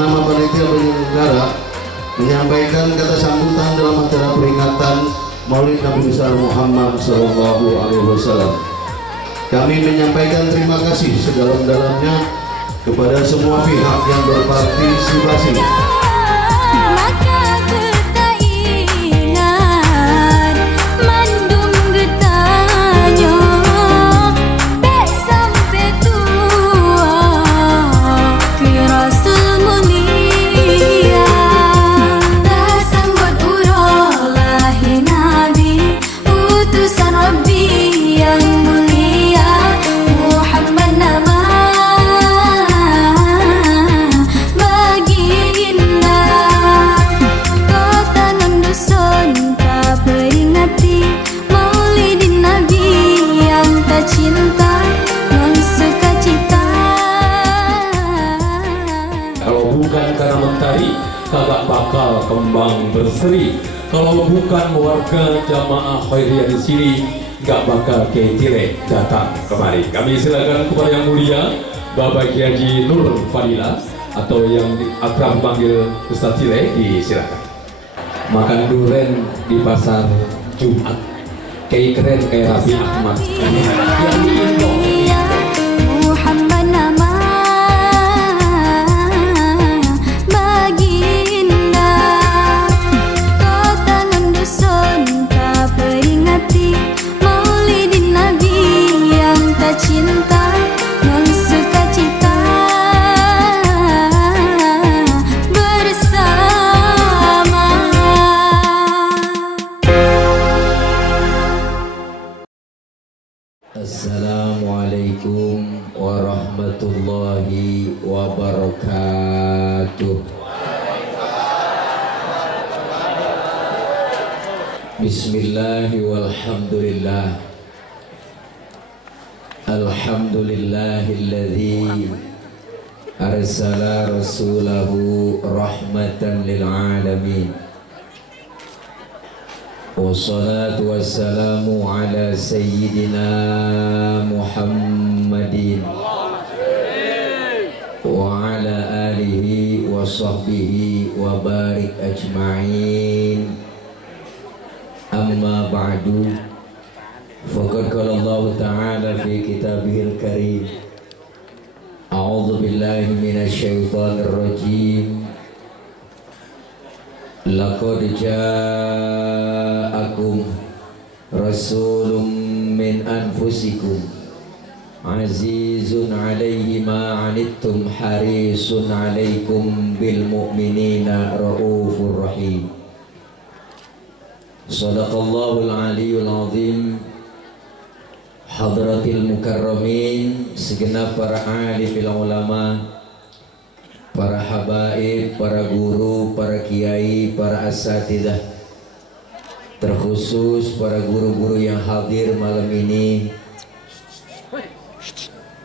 nama panitia penyelenggara menyampaikan kata sambutan dalam acara peringatan Maulid Nabi besar Muhammad SAW. Kami menyampaikan terima kasih sedalam-dalamnya kepada semua pihak yang berpartisipasi. Kagak bakal kembang berseri. Kalau bukan warga jamaah khairiyah di sini, gak bakal Ketile datang kemari. Kami silakan kepada yang mulia Bapak Kiai Haji Nur Fadila atau yang akrab panggil Ustaz Tile, disilakan. Makan duren di pasar Jumat, kayak keren kayak Raffi Ahmad. Yang diimbau Assalamualaikum warahmatullahi wabarakatuh. Bismillahi walhamdulillah. Alhamdulillahilladzi arsala rasulahu rahmatan lil alamin. Wassalatu wassalamu ala sayyidina Muhammadin wa ala alihi wa sahbihi wa barik ajma'in. Amma ba'du, faqad qala Allah ta'ala fi kitabihil karim, a'udzu billahi minasy syaithanir rajim. Laqad ja'akum rasulun min anfusikum azizun 'alaihi ma 'anittum harisun 'alaikum bil mu'minina raufur rahim. Shadaqallahul aliyyul azim. Hadratil mukarramin, segenap para alim ulama, para habaib, para guru, para kiai, para asatidzah, terkhusus para guru-guru yang hadir malam ini.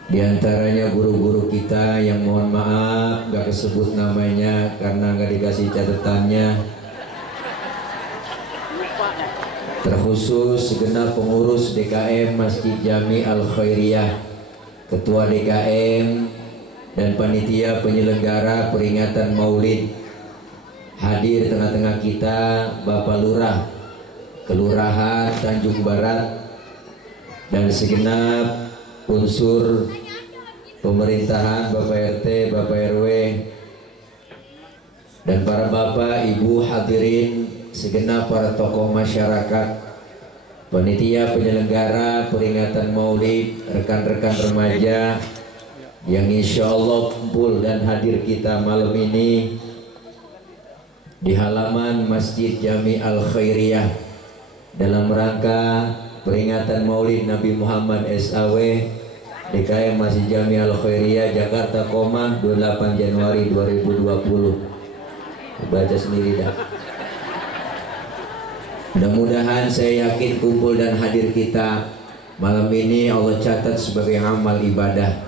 Di antaranya guru-guru kita yang mohon maaf gak kesebut namanya karena gak dikasih catatannya. Terkhusus segenap pengurus DKM Masjid Jami Al Khairiyah, ketua DKM dan panitia penyelenggara peringatan Maulid. Hadir tengah-tengah kita Bapak Lurah Kelurahan Tanjung Barat dan segenap unsur pemerintahan, Bapak RT, Bapak RW, dan para bapak, ibu hadirin, segenap para tokoh masyarakat, panitia penyelenggara peringatan Maulid, rekan-rekan remaja yang insya Allah kumpul dan hadir kita malam ini di halaman Masjid Jami Al Khairiyah dalam rangka peringatan Maulid Nabi Muhammad SAW, DKM Masjid Jami Al Khairiyah Jakarta, 28 Januari 2020. Baca sendiri dah. Mudah-mudahan saya yakin kumpul dan hadir kita malam ini Allah catat sebagai amal ibadah.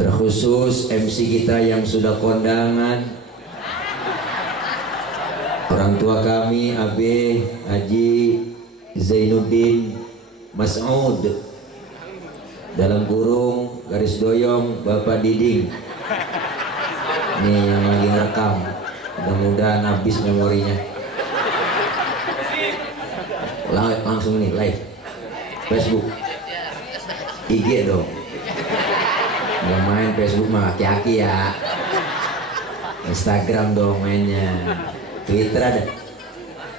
Terkhusus MC kita yang sudah kondangan, orang tua kami Abe Haji Zainuddin Mas'ud, dalam kurung garis doyong Bapak Diding, Ini yang lagi ngerekam, mudah-mudahan habis memorinya. Langsung nih live Facebook, IG dong. Nggak main Facebook mah aki-aki ya. Instagram dong mainnya. Twitter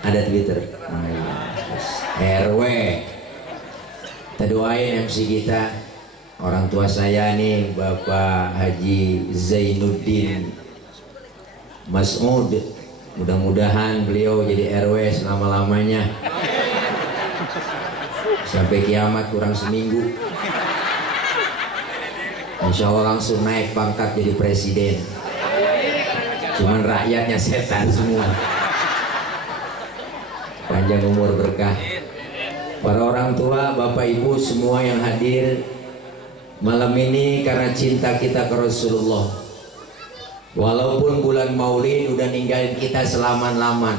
ada Twitter. Nah, iya. RW kita doain MC kita, orang tua saya nih Bapak Haji Zainuddin Mas'ud, mudah-mudahan beliau jadi RW selama-lamanya sampai kiamat, kurang seminggu insya Allah langsung naik pangkat jadi presiden. Cuman rakyatnya setan semua. Panjang umur berkah. Para orang tua, bapak ibu semua yang hadir malam ini karena cinta kita ke Rasulullah. Walaupun bulan Maulid udah ninggalin kita selaman-laman.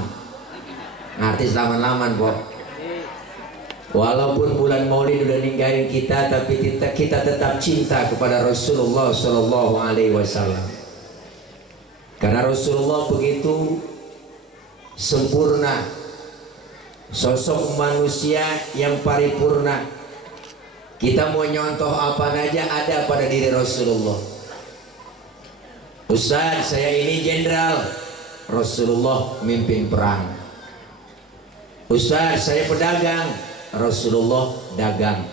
Ngerti selaman-laman kok. Walaupun bulan Maulid udah ninggalin kita, tapi kita tetap cinta kepada Rasulullah Shallallahu Alaihi Wasallam. Karena Rasulullah begitu sempurna, sosok manusia yang paripurna. Kita mau nyontoh apa aja ada pada diri Rasulullah. Ustaz, saya ini jenderal, Rasulullah mimpin perang. Ustaz, saya pedagang, Rasulullah dagang.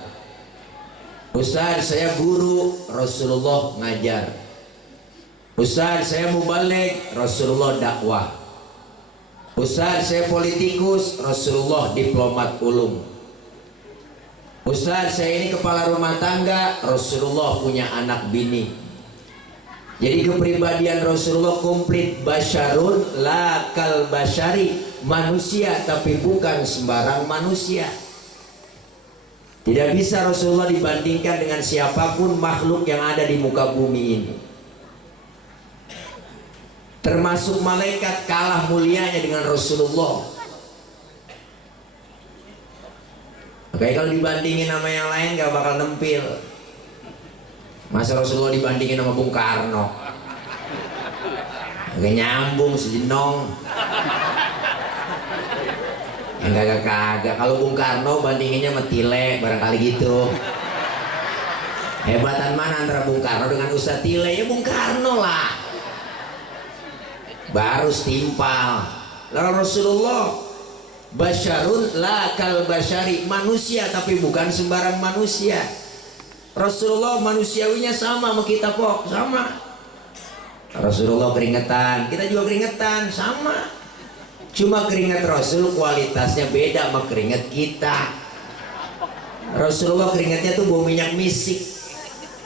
Ustaz, saya guru, Rasulullah ngajar. Ustaz, saya mubalik, Rasulullah dakwah. Ustaz, saya politikus, Rasulullah diplomat ulung. Ustaz, saya ini kepala rumah tangga, Rasulullah punya anak bini. Jadi kepribadian Rasulullah komplit, basyarun la kal basyari, manusia tapi bukan sembarang manusia. Tidak bisa Rasulullah dibandingkan dengan siapapun makhluk yang ada di muka bumi ini. Termasuk malaikat kalah mulianya dengan Rasulullah. Oke, kalau dibandingin sama yang lain gak bakal nempil. Masa Rasulullah dibandingin sama Bung Karno? Gak nyambung sejenong. Yang kagak-kagak. Kalau Bung Karno bandinginnya sama Tile, barangkali gitu. Hebatan mana antara Bung Karno dengan Ustadz Tile? Ya Bung Karno lah. Baru setimpal. Lalu Rasulullah basyarun la kal basyari, manusia tapi bukan sembarang manusia. Rasulullah manusiawinya sama kita kok, sama. Rasulullah keringetan, kita juga keringetan, sama. Cuma keringat Rasul kualitasnya beda sama keringat kita. Rasulullah keringatnya tuh bau minyak misik.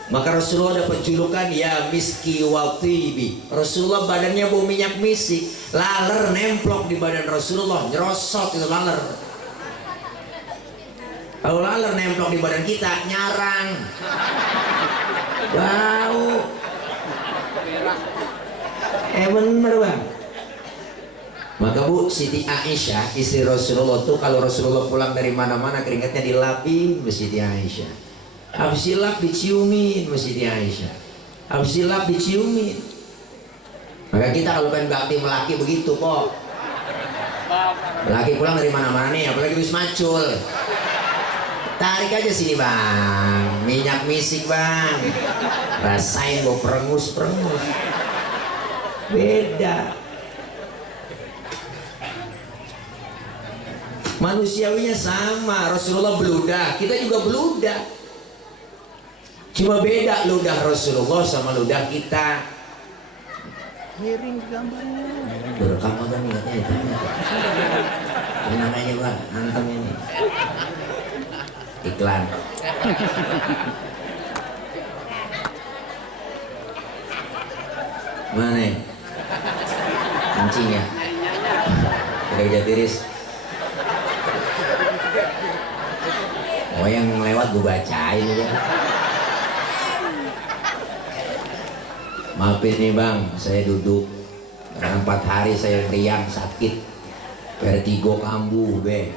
Maka Rasulullah dapat julukan ya miski wa tibi. Rasulullah badannya bau minyak misik. Laler nemplok di badan Rasulullah, nyerosot itu laler. Kalau laler nemplok di badan kita, nyarang, bau. Bener bang. Maka Bu, Siti Aisyah istri Rasulullah tuh kalau Rasulullah pulang dari mana-mana keringatnya dilapin Bu Siti Aisyah. Habis silap diciumin Bu Siti Aisyah. Habis silap diciumin. Maka kita kalau pengen bakti melaki begitu kok. Laki pulang dari mana-mana nih, apalagi habis macul. Tarik aja sini bang, minyak misik bang. Rasain bau perengus-perengus. Beda. Manusiawinya sama. Rasulullah beludah, kita juga beludah. Cuma beda ludah Rasulullah sama ludah kita. Miring gambarnya. Direkam apa nih katanya itu? Tenang aja bang, antem ini. Iklan. Mana ya? Kencing ya? Udah tiris. Oh yang lewat gue bacain ya. Maafin nih bang, saya duduk karena 4 hari saya riang sakit, vertigo kambuh be,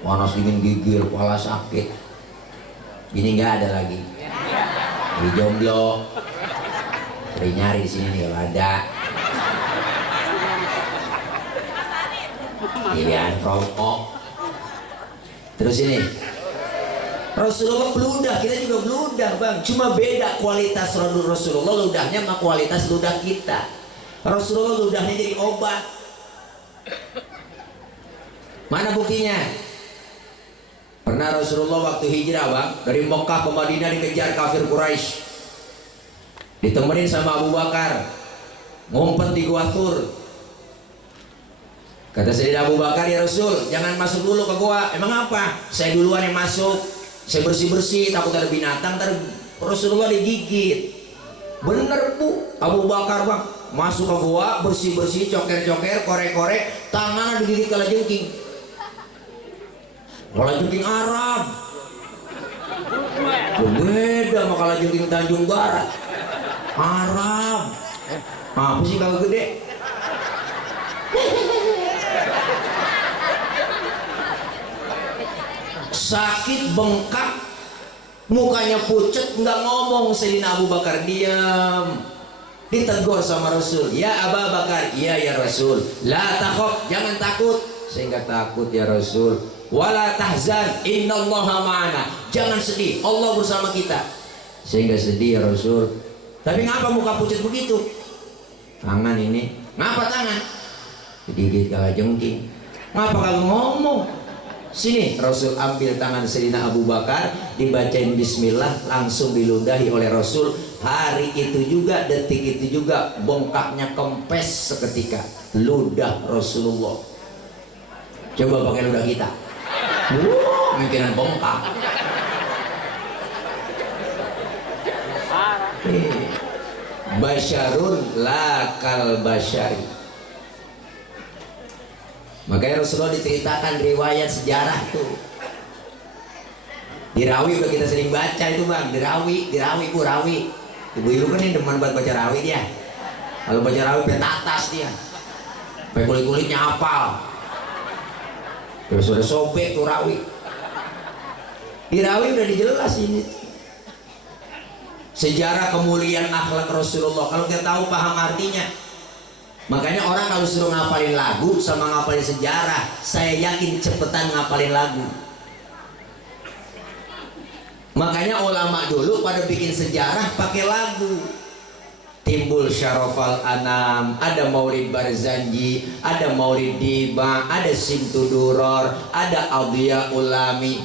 panas dingin gigil, kepala sakit. Gini nggak ada lagi, di jomblo. nyari di sini nih kalau ada. Pilihan rokok. Terus ini Rasulullah beludah, kita juga beludah bang. Cuma beda kualitas Rasulullah ludahnya sama kualitas ludah kita. Rasulullah ludahnya jadi obat. Mana buktinya? Pernah Rasulullah waktu hijrah bang, dari Mekah ke Madinah dikejar kafir Quraisy, ditemenin sama Abu Bakar, ngumpet di Gua Thur. Kata Sayyidina Abu Bakar, ya Rasul, jangan masuk dulu ke gua. Emang apa? Saya duluan yang masuk. Saya bersih-bersih, takut ada binatang, ntar Rasulullah digigit. Bener bu, Abu Bakar bang, masuk ke gua, bersih-bersih, coker-coker, korek-korek, tangannya digigit kalajengking. Kalajengking Arab. Beda sama kalajengking Tanjung Barat. Arab. Apa sih kalau gede? Sakit, bengkak, mukanya pucet, nggak ngomong. Sayyidina Abu Bakar diam, ditegur sama Rasul, ya Abu Bakar, iya ya Rasul, la takhaf, jangan takut. Saya nggak takut ya Rasul. Wala tahzan, innallaha ma'ana, jangan sedih, Allah bersama kita. Saya nggak sedih ya Rasul. Tapi ngapa muka pucet begitu? Tangan ini, ngapa tangan? Digigit kalajengking. Ngapa kagak ngomong? Sini, Rasul ambil tangan Sayyidina Abu Bakar, dibacain bismillah, langsung diludahi oleh Rasul. Hari itu juga, detik itu juga, bongkaknya kempes seketika. Ludah Rasulullah. Coba pakai ludah kita. Mikiran bongkak. Basyarun lakal basyari. Makanya Rasulullah diceritakan riwayat sejarah tuh. Di Rawi udah kita sering baca itu bang. Di Rawi bu, Rawi. Ibu-ibu kan ini demen buat baca Rawi dia. Kalau baca Rawi petatas dia. Sampai kulit-kulitnya hafal. Terus udah sobek tuh Rawi. Di Rawi udah dijelas ini. Sejarah kemuliaan akhlak Rasulullah. Kalau kita tahu paham artinya. Makanya orang kalau suruh ngapalin lagu sama ngapalin sejarah, saya yakin cepetan ngapalin lagu. Makanya ulama dulu pada bikin sejarah pakai lagu. Timbul Syarafal Anam, ada Maulid Barzanji, ada Maulid Diba, ada Simtuduror, ada Adhiya Ulami.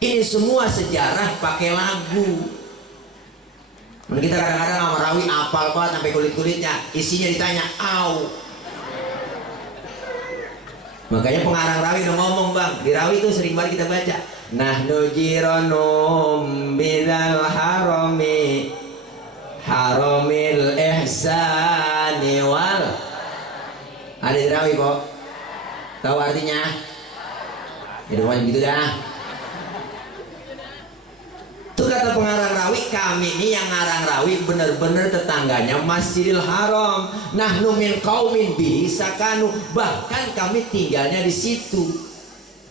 Ini semua sejarah pakai lagu. Kita kadang-kadang sama Rawi apal banget sampai kulit-kulitnya, isinya ditanya au. Makanya pengarang Rawi udah ngomong bang, di Rawi itu sering banget kita baca, nahnu jiranum bidal harami haramil ihsani wal. Ada di Rawi kok. Tahu artinya? Ya pokoknya gitu dah. Itu kata pengarang Rawi, kami ini yang ngarang Rawi bener-bener tetangganya Masjidil Haram. Nahnu min qaumin bihi sakanu, bahkan kami tinggalnya di situ.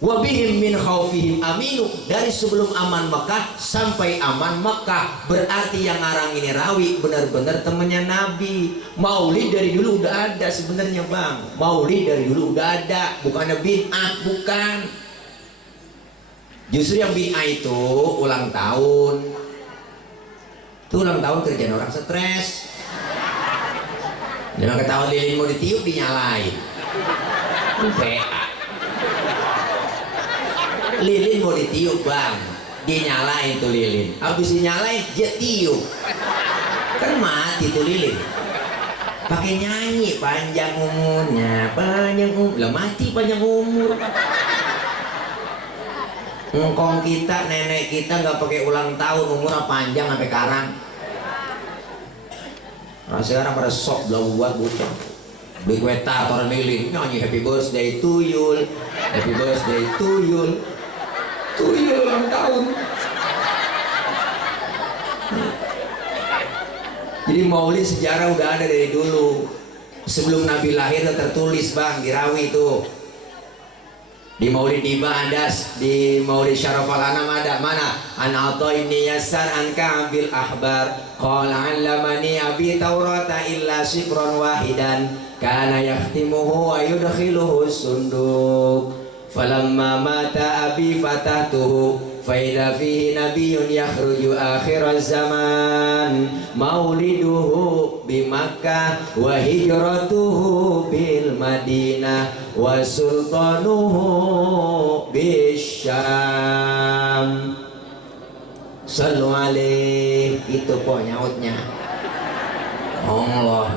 Wa bihim min khaufihim aminu, dari sebelum aman Mekah sampai aman Mekah. Berarti yang ngarang ini Rawi bener-bener temennya Nabi. Maulid dari dulu udah ada sebenarnya bang. Maulid dari dulu udah ada, bukannya bid'ah, bukan. Justru yang bid'ah itu ulang tahun. Itu ulang tahun kerjaan orang stres. Jangan ketahuan lilin mau ditiup dinyalain. PA. Lilin mau ditiup bang, dinyalain tuh lilin. Habis dinyalain dia tiup. Kan mati tuh lilin. Pakai nyanyi panjang umurnya, panjang umur. Lah mati panjang umur. Ngkong kita, nenek kita nggak pakai ulang tahun, umurnya panjang sampai karang. Nah sekarang pada sok belau buat bocah, beli kue tart orang lilin, nyanyi happy birthday to you, happy birthday to you ulang tahun. Jadi maulid sejarah udah ada dari dulu, sebelum Nabi lahir udah tertulis bang di Rawi itu. Di Maulid Iba ada, di Maulid Syarafal Anam ada. Mana? An ataini yasar an ka'bil ahbar qala 'allamani abi taurata illa shibran wahidan kana yahtimuhu wa yudkhiluhu sunduk falamma mata abi fatahtuhu faida fihi nabiyyun yakhruju akhir zaman mauliduhu bi Makkah wa hijratuhu bil Madinah wa sultanuhu bisyam. Sallu alaih. Itu kok nyautnya Allah.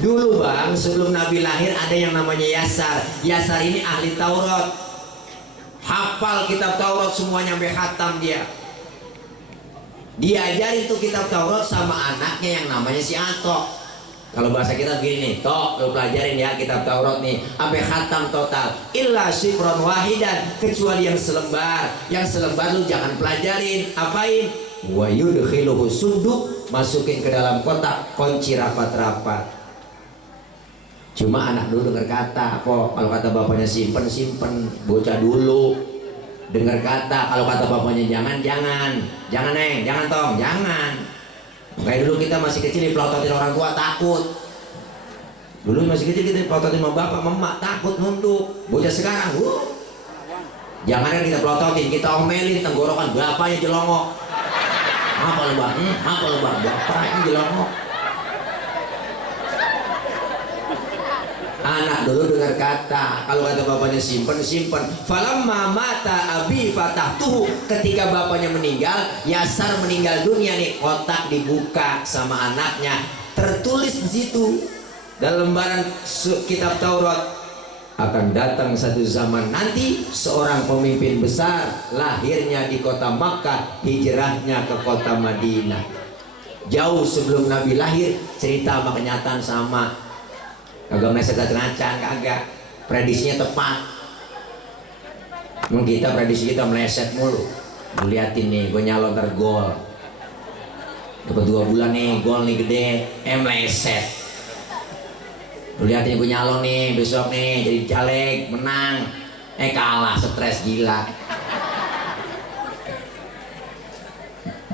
Dulu bang, sebelum Nabi lahir ada yang namanya Yasar. Yasar ini ahli Taurat, hafal kitab Taurat semuanya sampai khatam dia. Diajarin tuh kitab Taurat sama anaknya yang namanya si Atok. Kalau bahasa kita begini nih, Tok, lu pelajarin ya kitab Taurat nih sampai khatam total. Illa shibran wahidan, kecuali yang selembar. Yang selembar lu jangan pelajarin. Apain? Wa yudkhiluhu sunduk, masukin ke dalam kotak, kunci rapat-rapat. Cuma anak dulu dengar kata kok, kalau kata bapaknya simpen, bocah dulu dengar kata, kalau kata bapaknya jangan neng, jangan tong, jangan. Kayak dulu kita masih kecil dipelototin orang tua takut. Dulu masih kecil kita dipelototin sama bapak, mama takut nunduk. Bocah sekarang, jangan kita pelototin, kita omelin, tenggorokan bapaknya jelongok. Apa lu bang? Bapaknya jelongok. Anak dulu dengar kata, kalau kata bapaknya simpen. Falamma mata abi fatahtuhu, ketika bapaknya meninggal, Yasar meninggal dunia nih, kotak dibuka sama anaknya, tertulis di situ dalam lembaran kitab Taurat, akan datang satu zaman nanti seorang pemimpin besar, lahirnya di kota Makkah, hijrahnya ke kota Madinah. Jauh sebelum Nabi lahir, cerita sama kenyataan sama. Kagak meleset ngacang, kagak. Prediksinya tepat. Emang kita prediksi kita meleset mulu. Lu liatin nih, gue nyalon ntar gol. Dapat 2 bulan nih, gol nih gede, meleset. Lu liatin gue nyalon nih, besok nih jadi caleg, menang. Kalah, stres gila.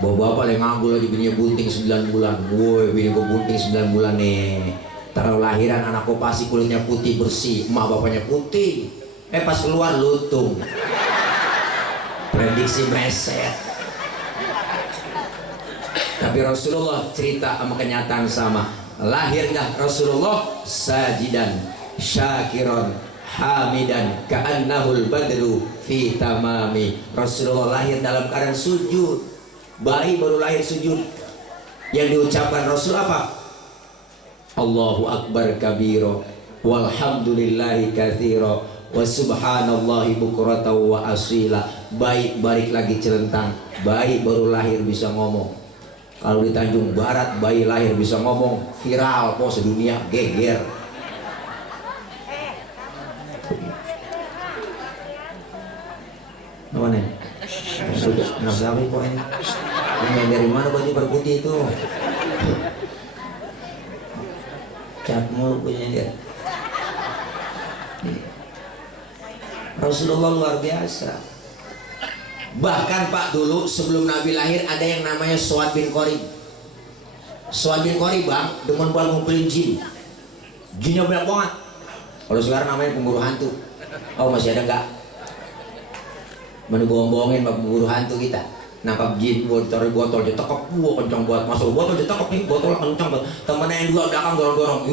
Bapak-bapak yang nganggur aja bininya bunting 9 bulan. Woi, bini gue bunting 9 bulan nih. Taruh lahiran anak kopasi kulitnya putih bersih, emak bapaknya putih, pas keluar lutung. Prediksi meleset. Tapi Rasulullah cerita sama kenyataan sama. Lahirnya Rasulullah sajidan syakiron hamidan ka'annahul badru fi tamami. Rasulullah lahir dalam keadaan sujud. Bayi baru lahir sujud. Yang diucapkan Rasul apa? Allahu Akbar kabiro walhamdulillahi katsiro wa subhanallahi bukratan wa asila. Baik balik lagi celentang, bayi baru lahir bisa ngomong. Kalau di Tanjung Barat bayi lahir bisa ngomong, viral po sedunia, geger. Mana? Nafsu kok ini? Ini dari mana baju berputih itu? Cat mulu punya dia. Rasulullah luar biasa. Bahkan Pak, dulu sebelum Nabi lahir ada yang namanya Suad bin Qorib. Suad bin Qorib bang, dengan buat ngumpulin jin. Jinnya banyak banget. Kalau sekarang namanya pemburu hantu. Oh masih ada nggak? Mana bohong-bohongin pemburu hantu kita. Nangkap jin, buat taruh botol, ditekep, kencang buat masuk botol, ditekep nih, botol kencang buat temennya yang dua belakang dorong-dorong,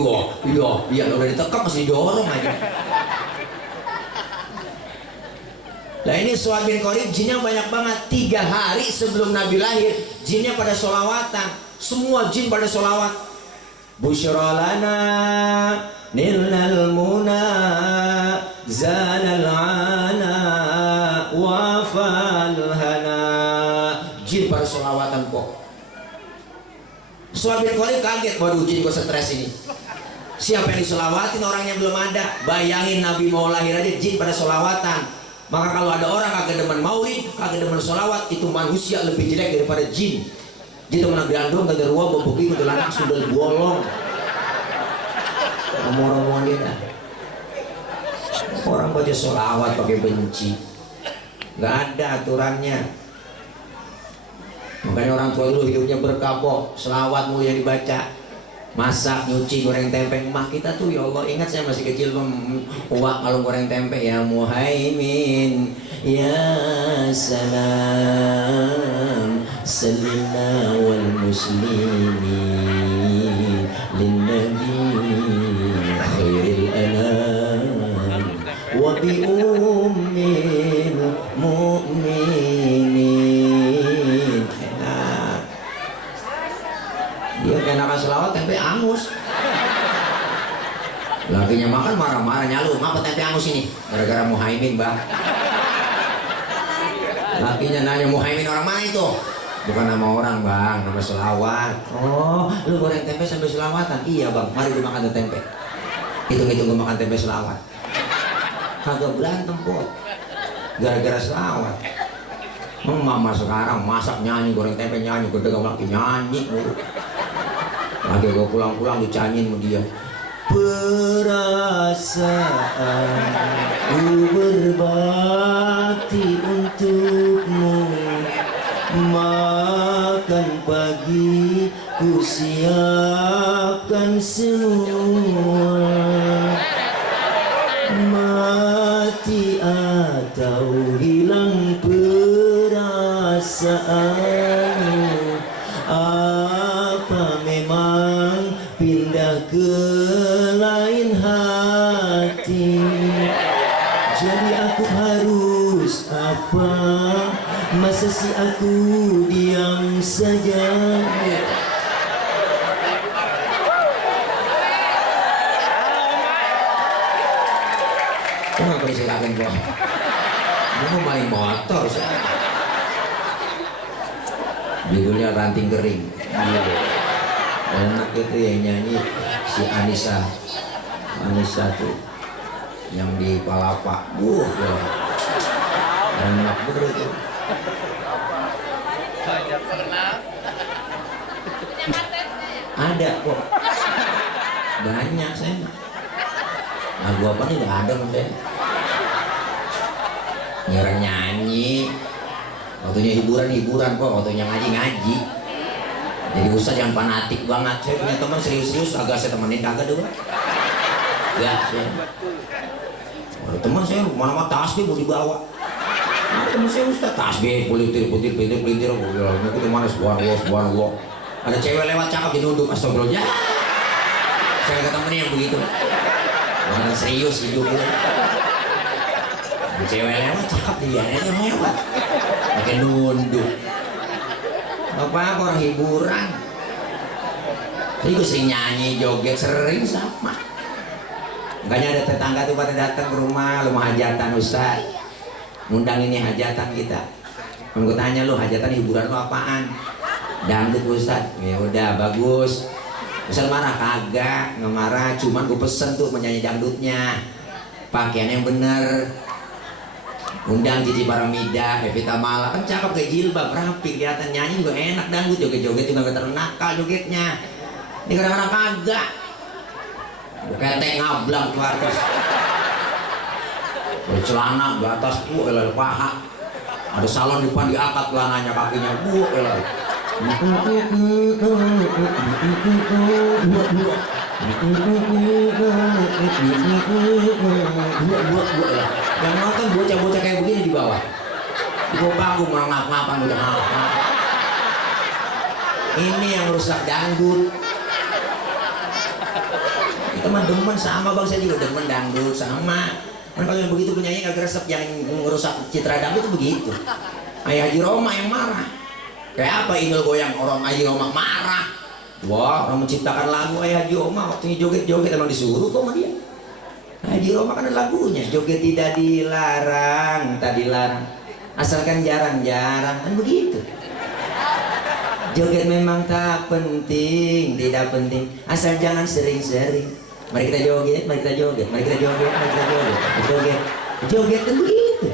iya, udah ditekep masih didorong aja. Nah ini Suad bin Qorib, jinnya banyak banget. 3 hari sebelum Nabi lahir, jinnya pada sholawatan, semua jin pada sholawat. Busyra lana nilnal muna zanal ana wafal hana. Jin pada sholawatan kok. Suad bin Qorib kaget, waduh jin gue stres ini. Siapa yang disolawatin, orangnya belum ada. Bayangin Nabi mau lahir aja jin pada sholawatan. Maka kalau ada orang kagak demen maulid, kagak demen sholawat, itu manusia lebih jelek daripada jin. Jin teman gandum kagak ruang bebuki ke anak sudah bolong. Ngomong-ngomong dia dah. Orang baca sholawat pakai benci, nggak ada aturannya. Makanya orang tua dulu hidupnya berkah kok, sholawat mulu yang dibaca. Masak, nyuci, goreng tempe. Emak kita tuh ya Allah, ingat saya masih kecil uak kalau goreng tempe, ya Muhaimin ya salam salina wal muslimin lin nabi khairil anam wa bi ummil mu'minin. Dia kenakan selawat tempe angus. Lakinya makan marah-marah, nyalu, ngapa tempe angus ini? Gara-gara Muhaimin, Bang. Lakinya nanya, Muhaimin orang mana itu? Bukan nama orang, Bang, nama selawat. Oh, lu goreng tempe sambil selawatan? Iya, Bang, mari dimakan tuh tempe. Hitung-hitung gue makan tempe selawat. Kagak berantem, kok. Gara-gara selawat. Mama sekarang masak nyanyi, goreng tempe nyanyi, gedegam laki nyanyi mulu. Lagi gue pulang-pulang dicanyin sama dia. Perasaan ku berbakti untukmu, makan pagi ku siapkan semua, mati atau hilang perasaanmu, apa memang pindah ke lain hati? Jadi aku harus apa? Masa sih aku diam saja? Kenapa disilakan gua? Gua maling motor sih. Judulnya Ranting Kering. Enak itu yang nyanyi si Anissa tuh yang di Palapa. Ya. Enak bener itu. Ada kok, banyak saya. Lagu apa nih nggak ada mas saya. Nyerang nyanyi, waktunya hiburan kok, waktunya ngaji. Jadi ustaz yang fanatik banget. Saya punya teman serius agak saya temenin kagak dulu. Ya, saya. Ada teman saya mana-mana tasbih mau dibawa. Ada teman saya ustaz tasbih, pelintir. Itu kemana subhanallah. Ada cewek lewat cakep dinunduk, astagfirullah. Saya nggak temenin yang begitu. Orang serius hidupnya. Ada cewek lewat cakep dia, yang lewat. Pakai nunduk. Bapak orang hiburan. Jadi gue sering nyanyi, joget, sering sama. Makanya ada tetangga tuh pada datang ke rumah, lu mau hajatan Ustaz. Ngundang ini hajatan kita. Kalau gue tanya lu hajatan hiburan lu apaan? Dangdut Ustaz. Ya udah bagus. Ustaz marah kagak, nggak marah. Cuman gue pesen tuh menyanyi dangdutnya. Pakaian yang bener. Undang Cici Paramida, Evita Mala, kan cakep kayak jilbab, rapi, kelihatan nyanyi juga enak, dangdut joget-joget juga gak ternakal jogetnya. Ini kadang-kadang kagak. Ketek ngablang tuh atas. Bercelana di atas, elal paha. Ada salon depan diangkat celananya kakinya, elal. Yang nonton bocah-bocah kayak begini di bawah. Di bawah panggung ngap-ngapan bocah ngap. Ini yang rusak dangdut. Teman demen sama bang, saya juga demen dangdut sama. Kan kalau yang begitu penyanyi agak resep, yang merusak citra dangdut itu begitu. Ayah Haji Roma yang marah. Kayak apa Inul goyang, orang Haji Roma marah. Wah, orang menciptakan lagu Ayah Haji Roma waktunya joget-joget emang disuruh kok sama dia. Haji Roma kan ada lagunya, joget tidak dilarang, tak dilarang, asalkan jarang-jarang, kan begitu. Joget memang tak penting, tidak penting, asal jangan sering-sering. Mari kita joget, mari kita joget, mari kita joget, mari kita joget, joget, joget kan begitu.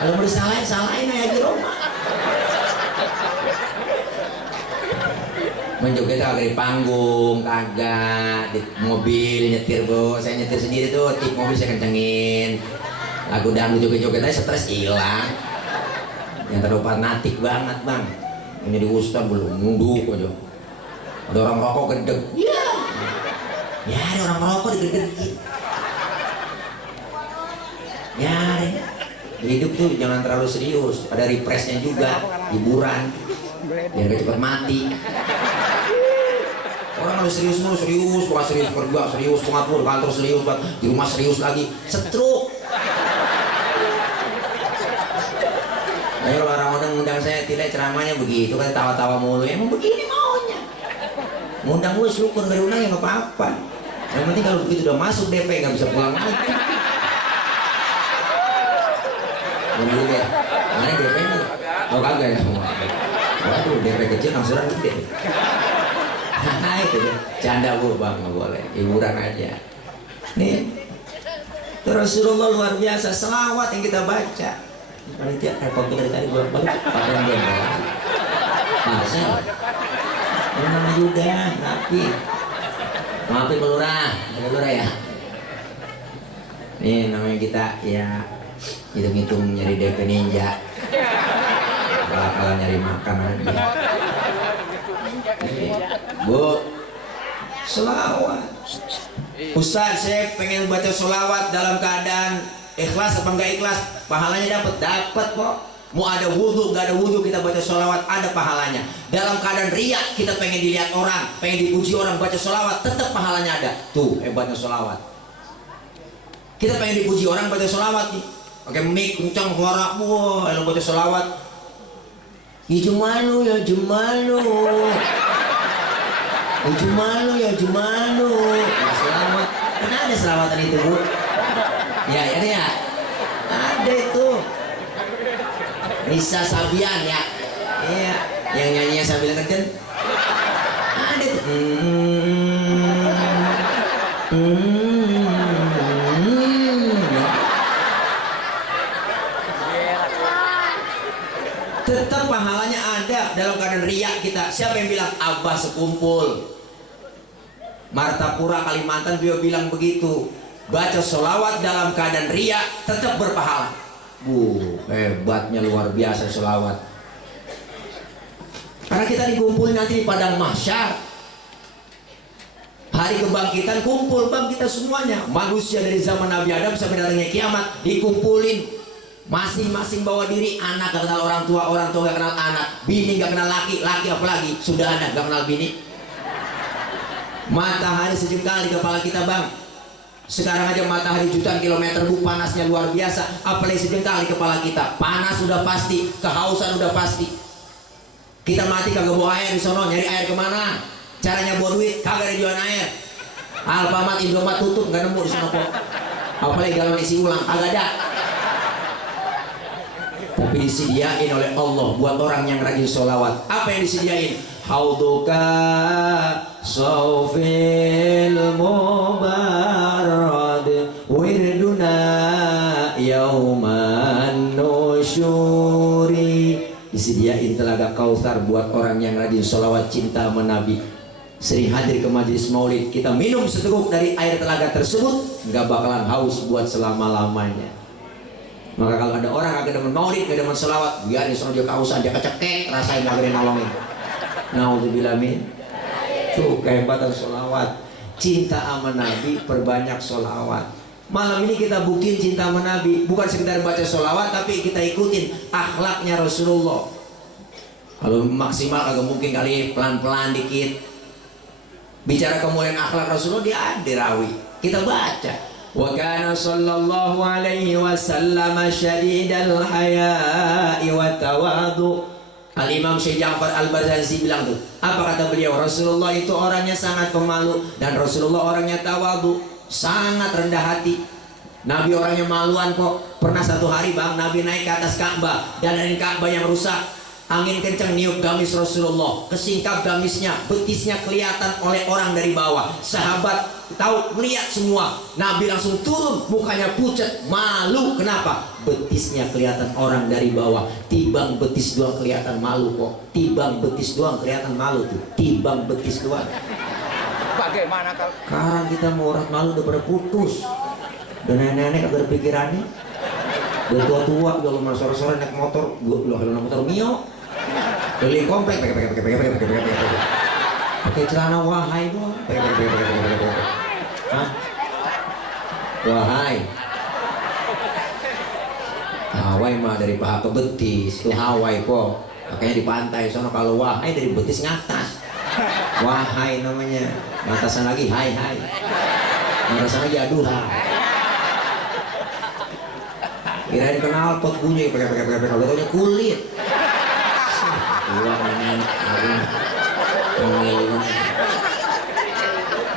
Kalau mau disalahin, salahin Haji Roma. Menjoget kagak di panggung, kagak di mobil nyetir bu, saya nyetir sendiri tuh, tip mobil saya kencengin, lagu dangdut joget-joget aja stres hilang. Yang terlalu fanatik banget bang, ini di Ustaz belum nunduk aja. Ada orang rokok gedeg, ya ada orang rokok digedegin. Ya, hidup tuh jangan terlalu serius, ada refreshnya juga, hiburan, biar gak cepat mati. Orang harus serius mulu, serius, bukan serius kerja, serius pengatur kantor, serius di rumah, serius lagi, setruk. Ayo orang undang saya tidak ceramahnya begitu kan, tawa-tawa mulu, emang begini maunya. Ngundang gue syukur, gak diundang ya nggak apa-apa. Yang penting kalau begitu udah masuk DP nggak bisa pulang lagi. Dulu deh, mana DP nya? Oh kagak ya? Waduh, DP kecil angsuran gede. Hahaha itu deh, canda bu bang, nggak boleh, hiburan aja. Nih, terus Rasulullah luar biasa, selawat yang kita baca. Panitia repot dari tadi belum balik, pakai yang belum balik. Masa? Memang juga, tapi maafin pelurah, pelurah ya. Nih namanya kita ya hitung-hitung nyari DP ninja, kalau nyari makan aja. Bu, selawat. Ustaz, saya pengen baca selawat dalam keadaan ikhlas apa enggak ikhlas? Pahalanya dapat kok. Mau ada wudhu, gak ada wudhu, kita baca selawat ada pahalanya. Dalam keadaan riak, kita pengen dilihat orang, pengen dipuji orang, baca selawat, tetap pahalanya ada. Tuh hebatnya selawat. Kita pengen dipuji orang, baca selawat nih, pakai mic kencang suara, wah, enak baca selawat. Ya jemalu, ya jemalu. Ya jemalu. Ya selamat. Kan ada selawatan itu bu. Ya ada ya. Ada itu. Nisa Sabian ya. Iya. Yang nyanyinya sambil ngeden. Ada tuh. Tetap pahalanya ada dalam keadaan riak kita. Siapa yang bilang? Abah sekumpul Martapura Kalimantan, beliau bilang begitu. Baca sholawat dalam keadaan riak tetap berpahala. Hebatnya luar biasa sholawat. Karena kita dikumpul nanti di padang mahsyar, hari kebangkitan, kumpul bang kita semuanya, manusia dari zaman Nabi Adam sampai datangnya kiamat dikumpulin. Masing-masing bawa diri, anak gak kenal orang tua gak kenal anak, bini gak kenal laki apalagi sudah anak gak kenal bini. Matahari sejengkal di kepala kita bang. Sekarang aja matahari jutaan kilometer bu, panasnya luar biasa, apalagi sejengkal di kepala kita. Panas sudah pasti, kehausan udah pasti. Kita mati kagak bawa air di sono, nyari air kemana? Caranya bawa duit, kagak ada jualan air. Alfamart, Indomaret tutup, gak nemu di sono kok. Apalagi galon isi ulang, kagak ada. Tapi disediain oleh Allah buat orang yang rajin sholawat. Apa yang disediain? Hauduka sawfil mubarad wirduna yauman nusyuri. Disediain telaga Kautsar buat orang yang rajin sholawat cinta sama Nabi. Sering hadir ke majelis maulid, kita minum seteguk dari air telaga tersebut, nggak bakalan haus buat selama-lamanya. Maka kalau ada orang agak demen maulid, agak demen selawat, biarin sono dia kausan, dia kecekek, rasain gak ada yang nolongin. Naudzubillah min. Tuh kehebatan selawat. Cinta sama Nabi, perbanyak selawat. Malam ini kita buktiin cinta sama Nabi, bukan sekedar baca selawat, tapi kita ikutin akhlaknya Rasulullah. Kalau maksimal agak mungkin kali pelan-pelan dikit. Bicara kemuliaan akhlak Rasulullah, dia ada rawi. Kita baca. Wa kana sallallahu alaihi wasallam syadidal haya'i wa tawadhu. Al-Imam Syekh Ja'far Al-Barzanji bilang tuh, apa kata beliau? Rasulullah itu orangnya sangat pemalu dan Rasulullah orangnya tawadhu, sangat rendah hati. Nabi orangnya maluan kok. Pernah satu hari bang, Nabi naik ke atas Ka'bah dan dari Ka'bah yang rusak. Angin kencang niup gamis Rasulullah, kesingkap gamisnya, betisnya kelihatan oleh orang dari bawah. Sahabat tahu, melihat semua. Nabi langsung turun, mukanya pucat, malu. Kenapa? betisnya kelihatan orang dari bawah. Tibang betis doang kelihatan malu kok. Tibang betis doang kelihatan malu tuh. Tibang betis doang. Bagaimana kalau Sekarang kita mau urat malu udah pada putus. Dan nenek-nenek kagak ada pikirannya. Udah tua-tua, ya Allah, sore-sore naik motor, gua naik motor Mio. Keliling komplek, pakai celana wahai doang. Hah? Wahai. Hawaii mah dari paha ke betis, itu Hawaii po. Makanya di pantai sono kalau wahai dari betis ngatas. Wahai namanya. Ngatasan lagi hai hai. Ngatasan lagi aduh. Kirain kenal pot bunyi pakai katanya kulit.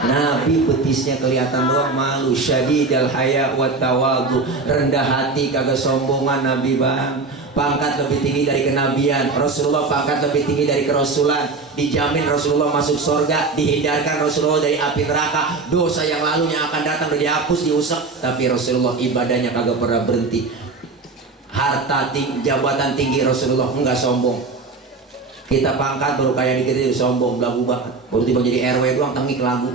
Nabi betisnya kelihatan doang malu. Syadidal haya wa tawadu, rendah hati kagak sombongan Nabi bang. Pangkat lebih tinggi dari kenabian. Rasulullah pangkat lebih tinggi dari kerasulan. Dijamin Rasulullah masuk surga. Dihindarkan Rasulullah dari api neraka. Dosa yang lalu yang akan datang udah dihapus, diusap. Tapi Rasulullah ibadahnya kagak pernah berhenti. Harta tinggi, jabatan tinggi Rasulullah enggak sombong. Kita pangkat baru kayak dikit itu sombong, belagu banget. Baru tiba jadi RW doang tengik lagu.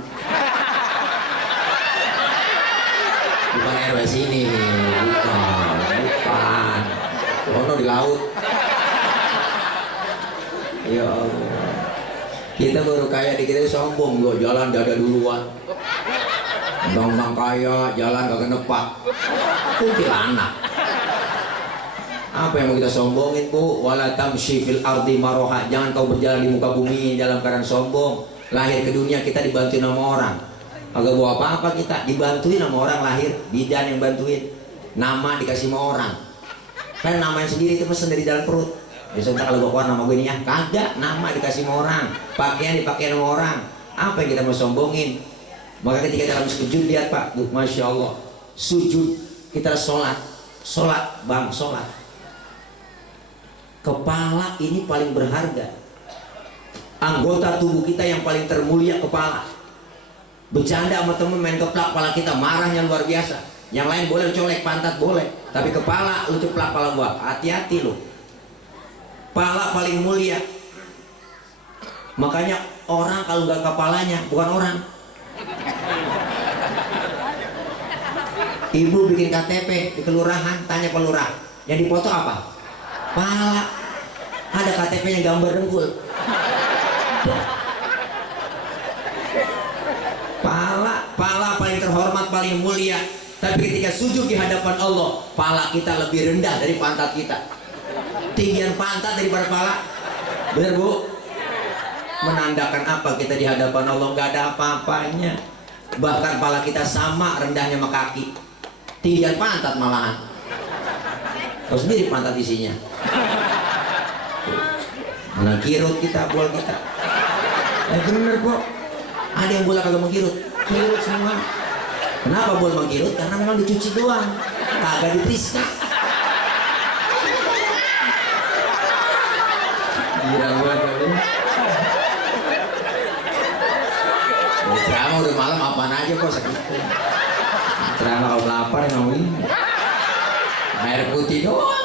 Bukan RW sini, bukan. Ono di laut. Ya Allah. Kita baru kaya dikit itu sombong, gua jalan dada duluan. Bang kaya, jalan kagak nepak. Kuntilanak. Apa yang mau kita sombongin bu? Wala tamshi fil ardi maroha. Jangan kau berjalan di muka bumi dalam keadaan sombong. Lahir ke dunia kita dibantuin sama orang. Agak bawa apa-apa kita, dibantuin sama orang lahir. Bidan yang bantuin. Nama dikasih sama orang. Kan namanya sendiri itu pesen dari dalam perut. Biasanya kalau gua keluar nama gue ini ya, kagak, nama dikasih sama orang. Pakaian dipakai sama orang. Apa yang kita mau sombongin? Maka ketika dalam sujud lihat Pak, Masya Allah. Sujud, kita sholat. Sholat, bang, sholat. Kepala ini paling berharga. Anggota tubuh kita yang paling termulia kepala. Bercanda sama temen main keplak kepala kita, marahnya luar biasa. Yang lain boleh colek pantat boleh, tapi kepala lu ceplak kepala gua, hati-hati lu. Kepala paling mulia. Makanya orang kalau nggak kepalanya bukan orang. Ibu bikin KTP di kelurahan, tanya ke lurah, yang dipoto apa? Pala. Ada KTP-nya gambar dengkul. Pala paling terhormat, paling mulia. Tapi ketika sujud di hadapan Allah, pala kita lebih rendah dari pantat kita. Tinggian pantat daripada pala. Benar bu? Menandakan apa kita di hadapan Allah? Gak ada apa-apanya. Bahkan pala kita sama rendahnya sama kaki. Tinggian pantat malahan. Tahu sendiri pantat isinya. Mana kirut kita, bol kita. Bener kok. Ada yang bola kagak mengkirut. Kirut semua. Kenapa bol mengkirut? Karena memang dicuci doang. Kagak ditriska. Gila banget lu. Ceramah udah malam apaan aja kok sakit. Ceramah kalau lapar yang ngomongin. Air putih doang.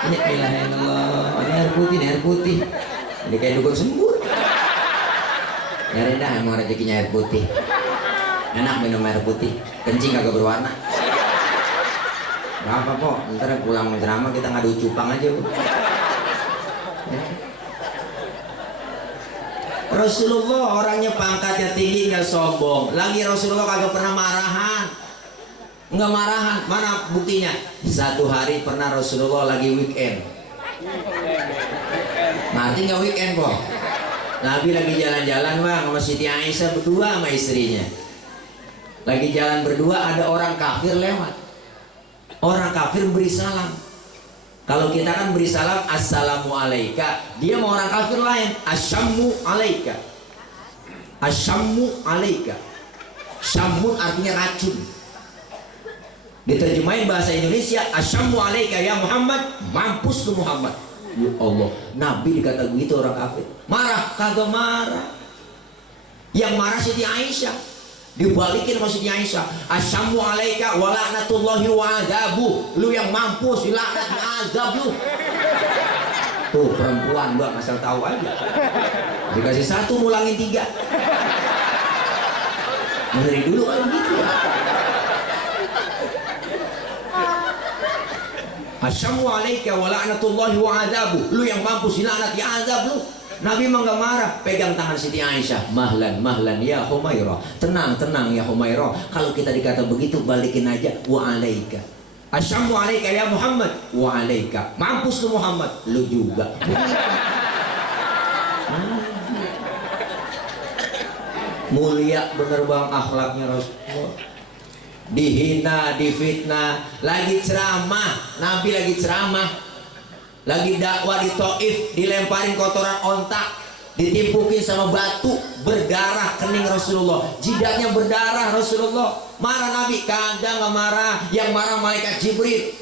Ini air putih. Ini kayak dukun sembur. Nyari dah emang rezekinya air putih. Enak minum air putih. Kencing kagak berwarna. Gak apa kok. Ntar pulang ceramah kita ngadu cupang aja bu. Rasulullah orangnya pangkatnya tinggi nggak sombong. Lagi Rasulullah kagak pernah marahan. Nggak marahan, mana buktinya? Satu hari pernah Rasulullah lagi weekend. Nanti nggak weekend kok. Nabi lagi jalan-jalan bang sama Siti Aisyah berdua sama istrinya. Lagi jalan berdua ada orang kafir lewat. Orang kafir beri salam. Kalau kita kan beri salam assalamu alaika. Dia mau orang kafir lain asyammu alaika. Asyammu alaika. Syamun artinya racun. Diterjemahin bahasa Indonesia asyammu alaika ya Muhammad, mampus ke Muhammad. Ya Allah, Nabi dikata begitu orang kafir. Marah? Kagak marah. Yang marah Siti Aisyah. Dibalikin sama Siti Aisyah, asyamu alaika wa la'natullahi wa adabu, lu yang mampus dilaknat azab lu. Tuh perempuan Mbak, asal tahu aja, dikasih satu ngulangin tiga. Dari dulu kan begitu ya. Asyamu alaika wa la'natullahi wa adabu, lu yang mampus dilaknat ya azab lu. Nabi mah gak marah, pegang tangan Siti Aisyah, mahlan mahlan ya Humairah, tenang tenang ya Humairah. Kalau kita dikata begitu balikin aja, wa alaika. Asyamu alaika ya Muhammad, wa alaika. Mampus lu Muhammad, lu juga. Mulia bener bang akhlaknya Rasulullah. Dihina, difitnah, lagi ceramah, Nabi lagi ceramah, lagi dakwah di Taif, dilemparin kotoran ontak, ditimpukin sama batu, berdarah kening Rasulullah, jidatnya berdarah Rasulullah. Marah Nabi? Kagak, nggak marah. Yang marah malaikat Jibril.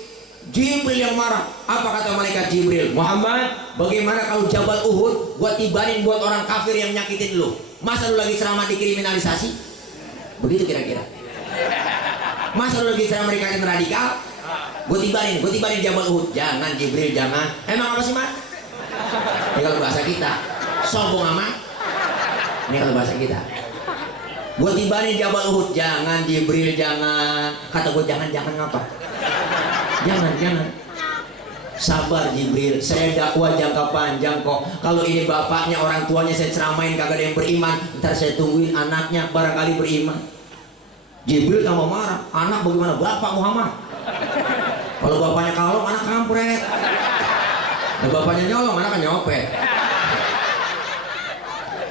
Jibril yang marah. Apa kata malaikat Jibril? Muhammad, bagaimana kalau Jabal Uhud gua tibanin buat orang kafir yang nyakitin lu? Masa lu lagi ceramah dikriminalisasi? Begitu kira-kira. Masa lu lagi ceramah dikatain radikal? Gue tibanin Jabal Uhud. Jangan Jibril, jangan. Emang apa sih Mat? Ini kalau bahasa kita sombong amat. Ini kalau bahasa kita. Gue tibanin Jabal Uhud. Jangan Jibril, jangan. Kata gue jangan ngapa? Jangan. Sabar Jibril, saya dakwah jangka panjang kok. Kalau ini bapaknya, orang tuanya saya ceramain kagak ada yang beriman, ntar saya tungguin anaknya barangkali beriman. Jibril gak mau marah. Anak bagaimana? Bapak Muhammad. Kalau bapaknya kalong, anak kampret. Nah, bapaknya nyolong, anak kan nyopet.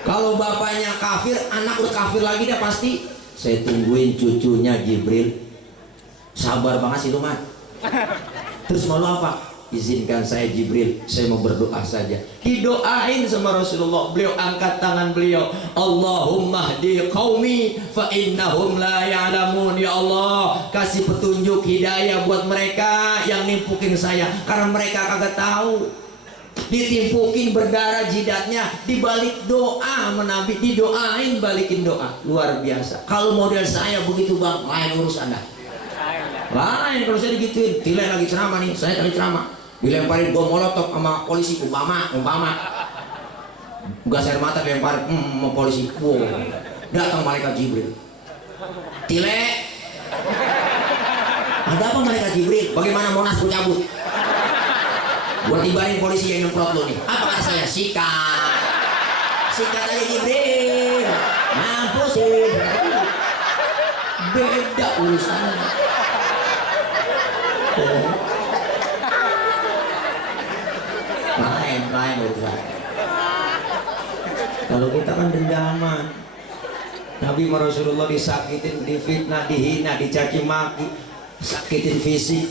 Kalau bapaknya kafir, anak udah kafir lagi dia pasti. Saya tungguin cucunya Jibril. Sabar banget sih lu Mat. Terus mau lu apa? Izinkan saya Jibril, saya mau berdoa saja. Didoain sama Rasulullah. Beliau angkat tangan beliau, Allahumma hdi qaumi fa innahum la ya'lamun. Ya Allah, kasih petunjuk hidayah buat mereka yang nimpukin saya, karena mereka kagak tahu. Ditimpukin berdarah jidatnya, dibalik doa sama Nabi, didoain balikin doa. Luar biasa. Kalau model saya begitu bang, lain urus Anda. Lain kalau saya digituin. Tilai lagi ceramah nih, saya lagi ceramah, dilemparin bom molotov sama polisi, umpama gas air mata dilempar sama polisi. Wow, datang malaikat Jibril. Tile, ada apa malaikat Jibril? Bagaimana Monas ku cabut? Gua tibarin polisi yang nyemprot lo nih. Apa kata saya? Sikat aja Jibril. Mampus sih. Beda urusannya. Lain urusan. Kalau kita kan dendaman. Nabi Rasulullah disakitin, difitnah, dihina, dicaci maki, sakitin fisik,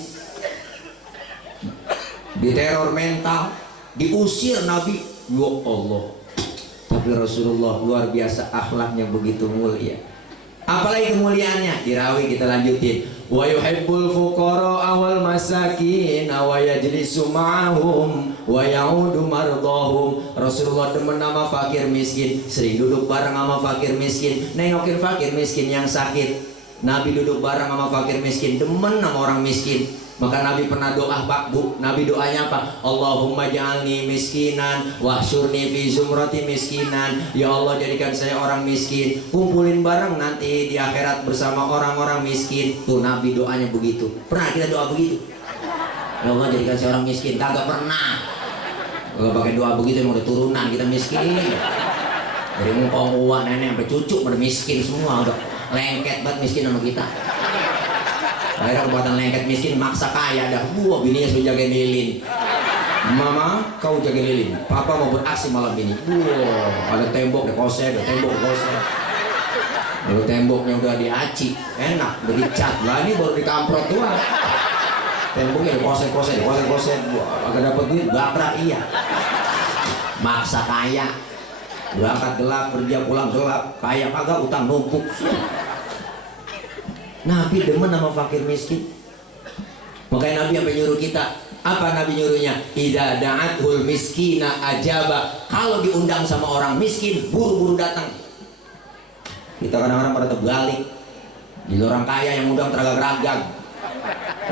diteror mental, diusir Nabi. Ya Allah. Tapi Rasulullah luar biasa akhlaknya, begitu mulia. Apalagi kemuliaannya, dirawi kita lanjutin. Wa yuhibbul fuqara wal masakin wa yajlisu ma'ahum wa ya'udu mardahum. Rasulullah demen sama fakir miskin, sering duduk bareng sama fakir miskin, nengokin fakir miskin yang sakit. Nabi duduk bareng sama fakir miskin, demen sama orang miskin. Maka Nabi pernah doa Pak Bu, Nabi doanya apa? Allahumma ja'alni miskinan wahsyurni fi zumrati miskinan. Ya Allah, jadikan saya orang miskin, kumpulin bareng nanti di akhirat bersama orang-orang miskin. Tuh Nabi doanya begitu. Pernah kita doa begitu? Ya Allah, jadikan saya orang miskin. Kagak pernah. Kalau pakai doa begitu emang udah turunan kita miskin. Dari ngkong uang nenek sampai cucu pada miskin semua, udah lengket banget miskin sama kita. Akhirnya kekuatan lengket miskin maksa kaya dah. Wah, bininya suruh jagain lilin. Mama, kau jaga lilin. Papa mau beraksi malam ini. Wah, ada tembok di koset, Lalu temboknya udah diaci, enak, udah dicat. Lah ini baru dikamprot doang. Temboknya di koset. Wah, agak dapat duit, bakrak iya. Maksa kaya. Berangkat gelap, kerja pulang gelap. Kaya kagak, utang numpuk. Nabi demen sama fakir miskin. Makanya Nabi sampai nyuruh kita. Apa Nabi nyuruhnya? Idza da'athul miskina ajaba. Kalau diundang sama orang miskin, buru-buru datang. Kita kadang-kadang pada terbalik. Jadi orang kaya yang udang teragak-ragak,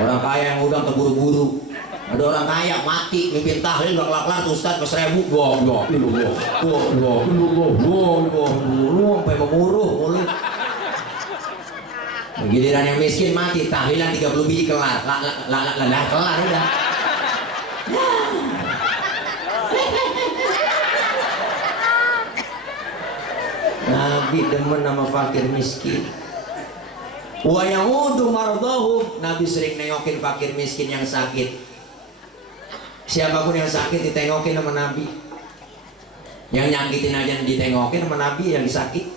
orang kaya yang udang terburu-buru. Ada orang kaya mati mimpin tahlil lak-lak tuh Ustaz ke 1000 sampai memuruh mulut. Giliran yang miskin mati tahlilan 30 biji kelar, kelar udah. Nabi demen nama fakir miskin. Wa yahudu mardahu, Nabi sering nengokin fakir miskin yang sakit. Siapapun yang sakit ditengokin sama Nabi. Yang nyakitin aja ditengokin sama Nabi yang sakit.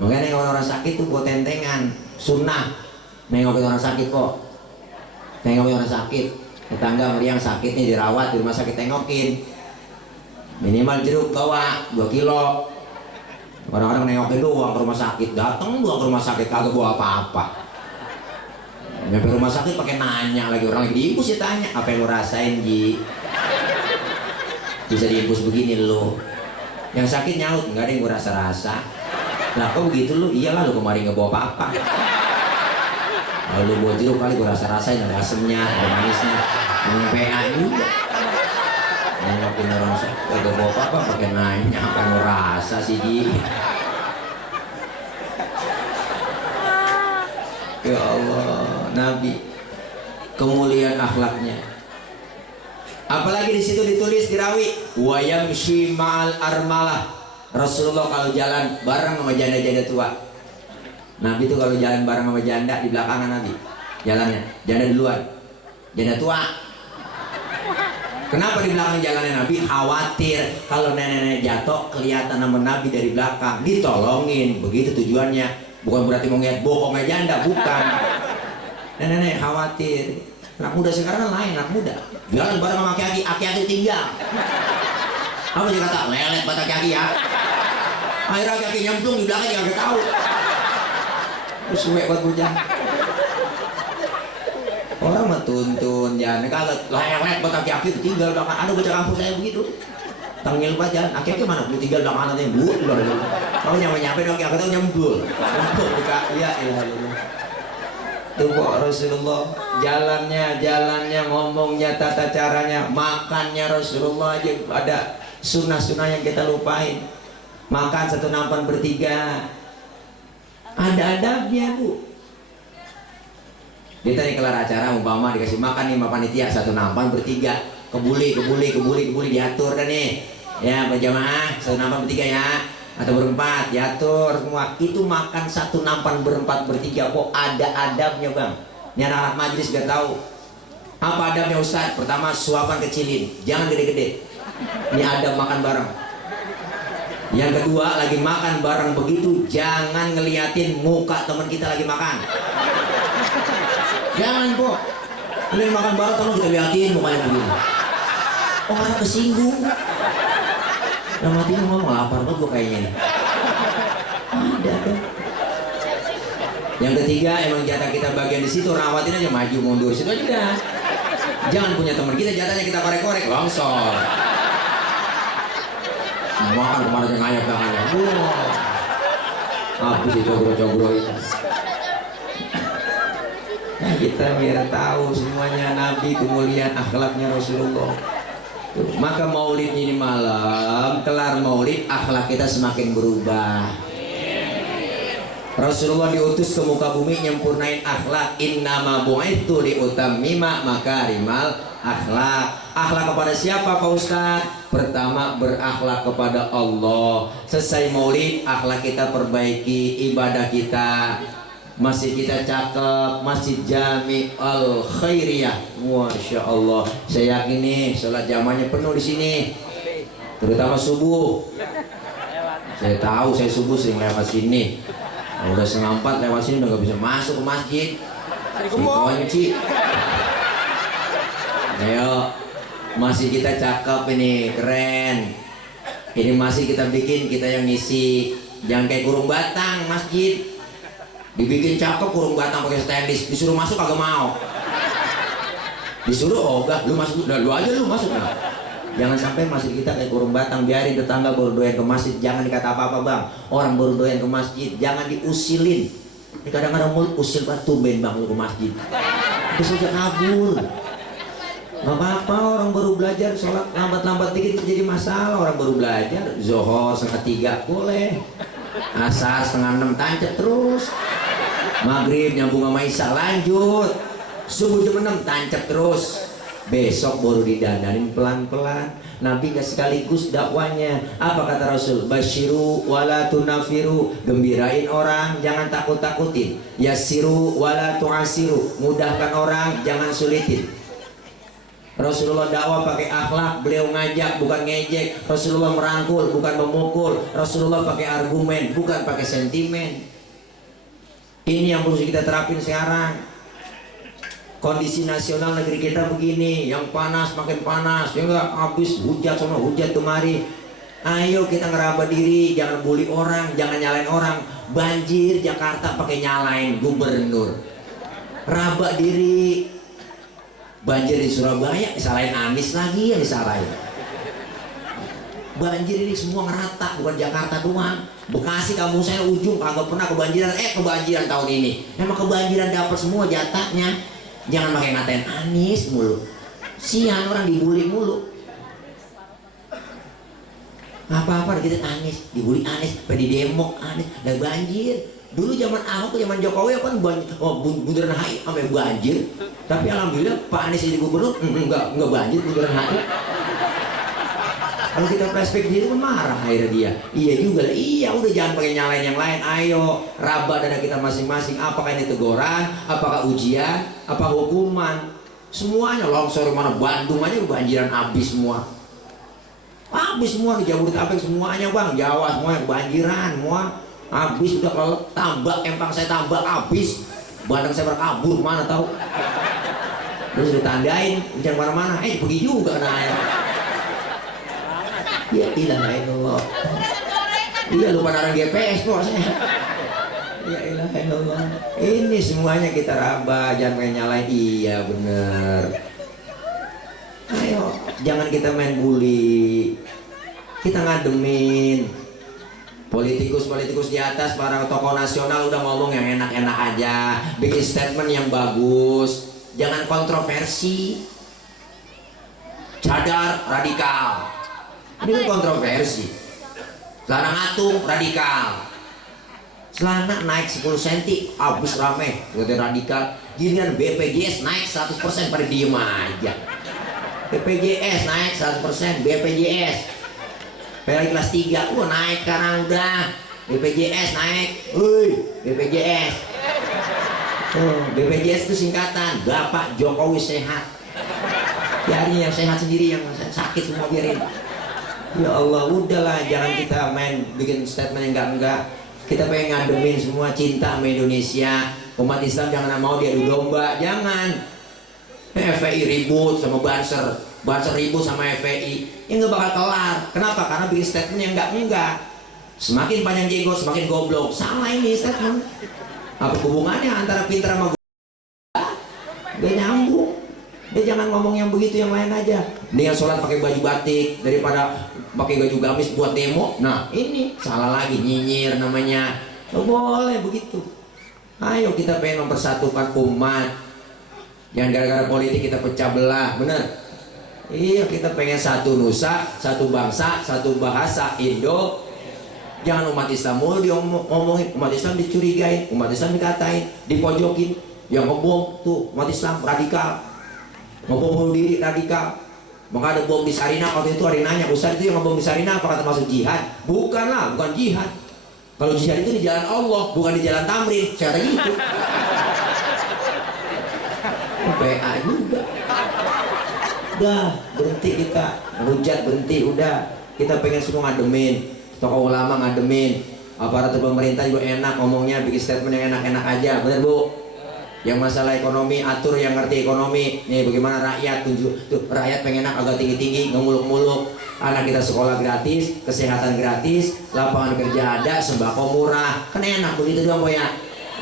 Makanya kalau orang sakit tuh buat tentengan, sunnah. Nengokin orang sakit kok. Tengokin orang sakit. Tetangga yang sakit nih dirawat di rumah sakit, tengokin. Minimal jeruk bawa 2 kilo. Orang-orang nengokin doang ke rumah sakit, datang doang ke rumah sakit kagak bawa apa-apa. Nyampe rumah sakit pakai nanya lagi, orang lagi diimpus ya tanya, apa yang lo rasain Ji? Bisa diimpus begini lo. Yang sakit nyaut, enggak ada yang gue rasa-rasa. Lah kok begitu lo? Iyalah lo kemarin nggak bawa apa-apa. Lalu bawa jeruk kali gue rasa-rasain, ada asemnya, ada manisnya, ada PA juga. Nengokin orang sakit, gak bawa apa-apa pakai nanya, apa yang lo rasa sih Ji? Ya Allah, Nabi kemuliaan akhlaknya. Apalagi di situ ditulis dirawi wa yamshi ma'al armalah. Rasulullah kalau jalan bareng sama janda-janda tua. Nabi itu kalau jalan bareng sama janda di belakangan Nabi. Jalannya, janda duluan. Janda tua. Kenapa di belakang jalannya Nabi? Khawatir kalau nenek-nenek jatuh kelihatan nama Nabi dari belakang, ditolongin. Begitu tujuannya. Bukan berarti mau ngeliat bokongnya janda, bukan. Nenek khawatir. Anak muda sekarang lain, anak muda jalan bareng sama aki-aki tinggal. Apa dia kata? Lelet buat aki-aki ya. Akhirnya aki-aki nyemplung di belakang, dia nggak tahu. Terus suwek buat bujang. Orang mah tuntun jangan kalau lelet buat aki-aki tinggal belakang. Ada bocah kampung saya begitu. Tanggil baca, aki-aki mana? Lu tinggal belakang anaknya bu. Kalau nyampe dong, aki-aki tahu nyemplung. Nyemplung buka, ya ilah. Tuh Rasulullah jalannya ngomongnya tata caranya makannya Rasulullah aja ada sunnah-sunnah yang kita lupain. Makan satu nampan bertiga ada adabnya Bu. Kita nih kelar acara umpama dikasih makan nih sama panitia satu nampan bertiga kebuli diatur dah nih ya berjamaah satu nampan bertiga ya atau berempat diatur semua itu makan satu nampan berempat bertiga kok ada adabnya Bang. Ini anak-anak majelis biar tahu apa adabnya Ustaz. Pertama suapan kecilin jangan gede-gede, ini adab makan bareng. Yang kedua lagi makan bareng begitu jangan ngeliatin muka teman kita lagi makan, jangan kok ini makan bareng teman kita liatin mukanya begini, orang kesinggung. Yang mati ngomong lapar banget gue kayaknya nih. Ada dong. Yang ketiga emang jatah kita bagian di situ, rawatin aja maju mundur situ aja dah. Jangan punya teman kita jatahnya kita korek-korek longsor. Makan kemana aja ngayak tangannya. Wah. Habis itu cogro-cogro itu. Nah, kita biar tahu semuanya Nabi kemuliaan akhlaknya Rasulullah. Maka maulid ini malam kelar maulid akhlak kita semakin berubah. Rasulullah diutus ke muka bumi nyempurnain akhlak. Innama bu'itsu liutammima makarimal akhlak. Akhlak kepada siapa Pak Ustaz? Pertama berakhlak kepada Allah. Selesai maulid akhlak kita perbaiki, ibadah kita masjid kita cakep, masjid Jami Al Khairiyah, masya Allah. Saya yakin nih sholat jamaahnya penuh di sini, terutama subuh. Saya tahu saya subuh sering lewat sini. Udah 3:30 lewat sini udah nggak bisa masuk ke masjid. Kunci. Ayo, masjid kita cakep ini, keren. Ini masih kita bikin, kita yang ngisi. Jangan kayak kurung batang masjid. Dibikin cakep kurung batang pakai stainless, disuruh masuk kagak mau. Disuruh ogah, lu masuk, udah lu aja lu masuk nah. Jangan sampai masjid kita kayak kurung batang, biarin tetangga baru doyan ke masjid, jangan dikata apa-apa bang. Orang baru doyan ke masjid, jangan diusilin. Ini kadang-kadang mulut usil banget, tumben bang lu ke masjid. Terus aja kabur. Gak apa-apa, orang baru belajar sholat lambat-lambat dikit itu jadi masalah. Orang baru belajar, Zohor 5:30 boleh, Asar 5:30 tancap terus, Maghrib nyambung sama Isya lanjut, Subuh jam 6 tancap terus. Besok baru didanarin pelan-pelan. Nabi gak sekaligus dakwanya. Apa kata Rasul? Basyiru wala tunafiru, gembirain orang, jangan takut-takutin. Yassiru wala tu'asiru, mudahkan orang, jangan sulitin. Rasulullah dakwah pakai akhlak, beliau ngajak bukan ngejek. Rasulullah merangkul bukan memukul. Rasulullah pakai argumen bukan pakai sentimen. Ini yang harus kita terapin sekarang. Kondisi nasional negeri kita begini, yang panas makin panas, ya enggak, habis hujat sama hujat kemari. Ayo kita ngeraba diri, jangan bully orang, jangan nyalain orang. Banjir Jakarta pakai nyalain gubernur. Raba diri. Banjir di Surabaya disalahin Anies lagi yang disalahin. Banjir ini semua ngerata, bukan Jakarta doang. Bekasi kampung saya ujung kagak pernah kebanjiran, kebanjiran tahun ini. Memang kebanjiran dapat semua jatahnya. Jangan pakai ngatain Anies mulu. Siang orang dibully mulu. Apa-apa dikit Anies, dibully Anies, pada demo Anies, dan banjir. Dulu zaman Ahok, zaman Jokowi kan bundaran HI sampai banjir. Tapi alhamdulillah Pak Anies jadi gubernur, enggak banjir bundaran HI. Kalau kita flashback dia kan marah akhirnya dia. Iya juga lah, iya udah jangan pakai nyalain yang lain. Ayo raba dada kita masing-masing. Apakah ini teguran, apakah ujian, apa hukuman? Semuanya longsor mana Bandung aja kebanjiran habis semua. Habis semua di Jabodetabek semuanya bang, Jawa semuanya kebanjiran semua. Habis udah kalau tambak empang saya tambak habis. Bandeng saya berkabur mana tahu. Terus ditandain jangan mana-mana. Pergi juga kena air. Ya ilaha illallah. Iya lupa naruh GPS bosnya. Ya ilaha illallah. Ini semuanya kita raba, jangan main nyalain. Iya bener. Ayo jangan kita main bully. Kita ngademin. Politikus di atas, para tokoh nasional udah ngomong yang enak-enak aja, bikin statement yang bagus, jangan kontroversi. Cadar radikal. Ini kan kontroversi. Celana ngatung radikal. Celana naik 10 cm habis rame, udah radikal. Giliran BPJS naik 100% pada diem aja. BPJS naik 100%, BPJS. Pelai kelas 3, naik sekarang udah. BPJS naik, BPJS. BPJS itu singkatan Bapak Jokowi Sehat. Biarin yang sehat sendiri, yang sakit semua biarin. Ya Allah, udahlah, jangan kita main bikin statement yang enggak. Kita pengen ngademin semua, cinta sama Indonesia. Umat Islam jangan mau diadu domba, jangan. FPI ribut sama Banser ribut sama FPI, ini nggak bakal kelar. Kenapa? Karena bikin statement yang enggak. Semakin panjang jenggot, semakin goblok. Salah ini statement. Apa hubungannya antara pintar sama goblok? Gak nyambung. Dia jangan ngomong yang begitu, yang lain aja. Dia sholat pakai baju batik daripada pakai baju gamis buat demo. Nah ini salah lagi, nyinyir namanya. Gak boleh begitu. Ayo kita pengen mempersatukan umat. Jangan gara-gara politik kita pecah belah, bener? Iya, kita pengen satu nusa, satu bangsa, satu bahasa Indo. Jangan umat Islam mulu diomongin, umat Islam dicurigain, umat Islam dikatain, dipojokin. Yang ngebom tuh umat Islam radikal, ngebom bunuh diri radikal. Maka ada bom di Sarinah, waktu itu ada yang nanya, Ustaz itu yang ngebom di Sarinah apakah termasuk jihad? Bukan lah, bukan jihad. Kalau jihad itu di jalan Allah, bukan di jalan Tamrin. Saya kata gitu. PA juga. Udah berhenti kita hujat, berhenti udah. Kita pengen semua ngademin, tokoh ulama ngademin, aparatur pemerintah juga enak ngomongnya, bikin statement yang enak-enak aja, bener Bu? Yang masalah ekonomi atur yang ngerti ekonomi. Nih bagaimana rakyat, tunjuk tuh rakyat pengen enak agak tinggi-tinggi, nggak muluk-muluk. Anak kita sekolah gratis, kesehatan gratis, lapangan kerja ada, sembako murah, kan enak begitu doang Bu ya.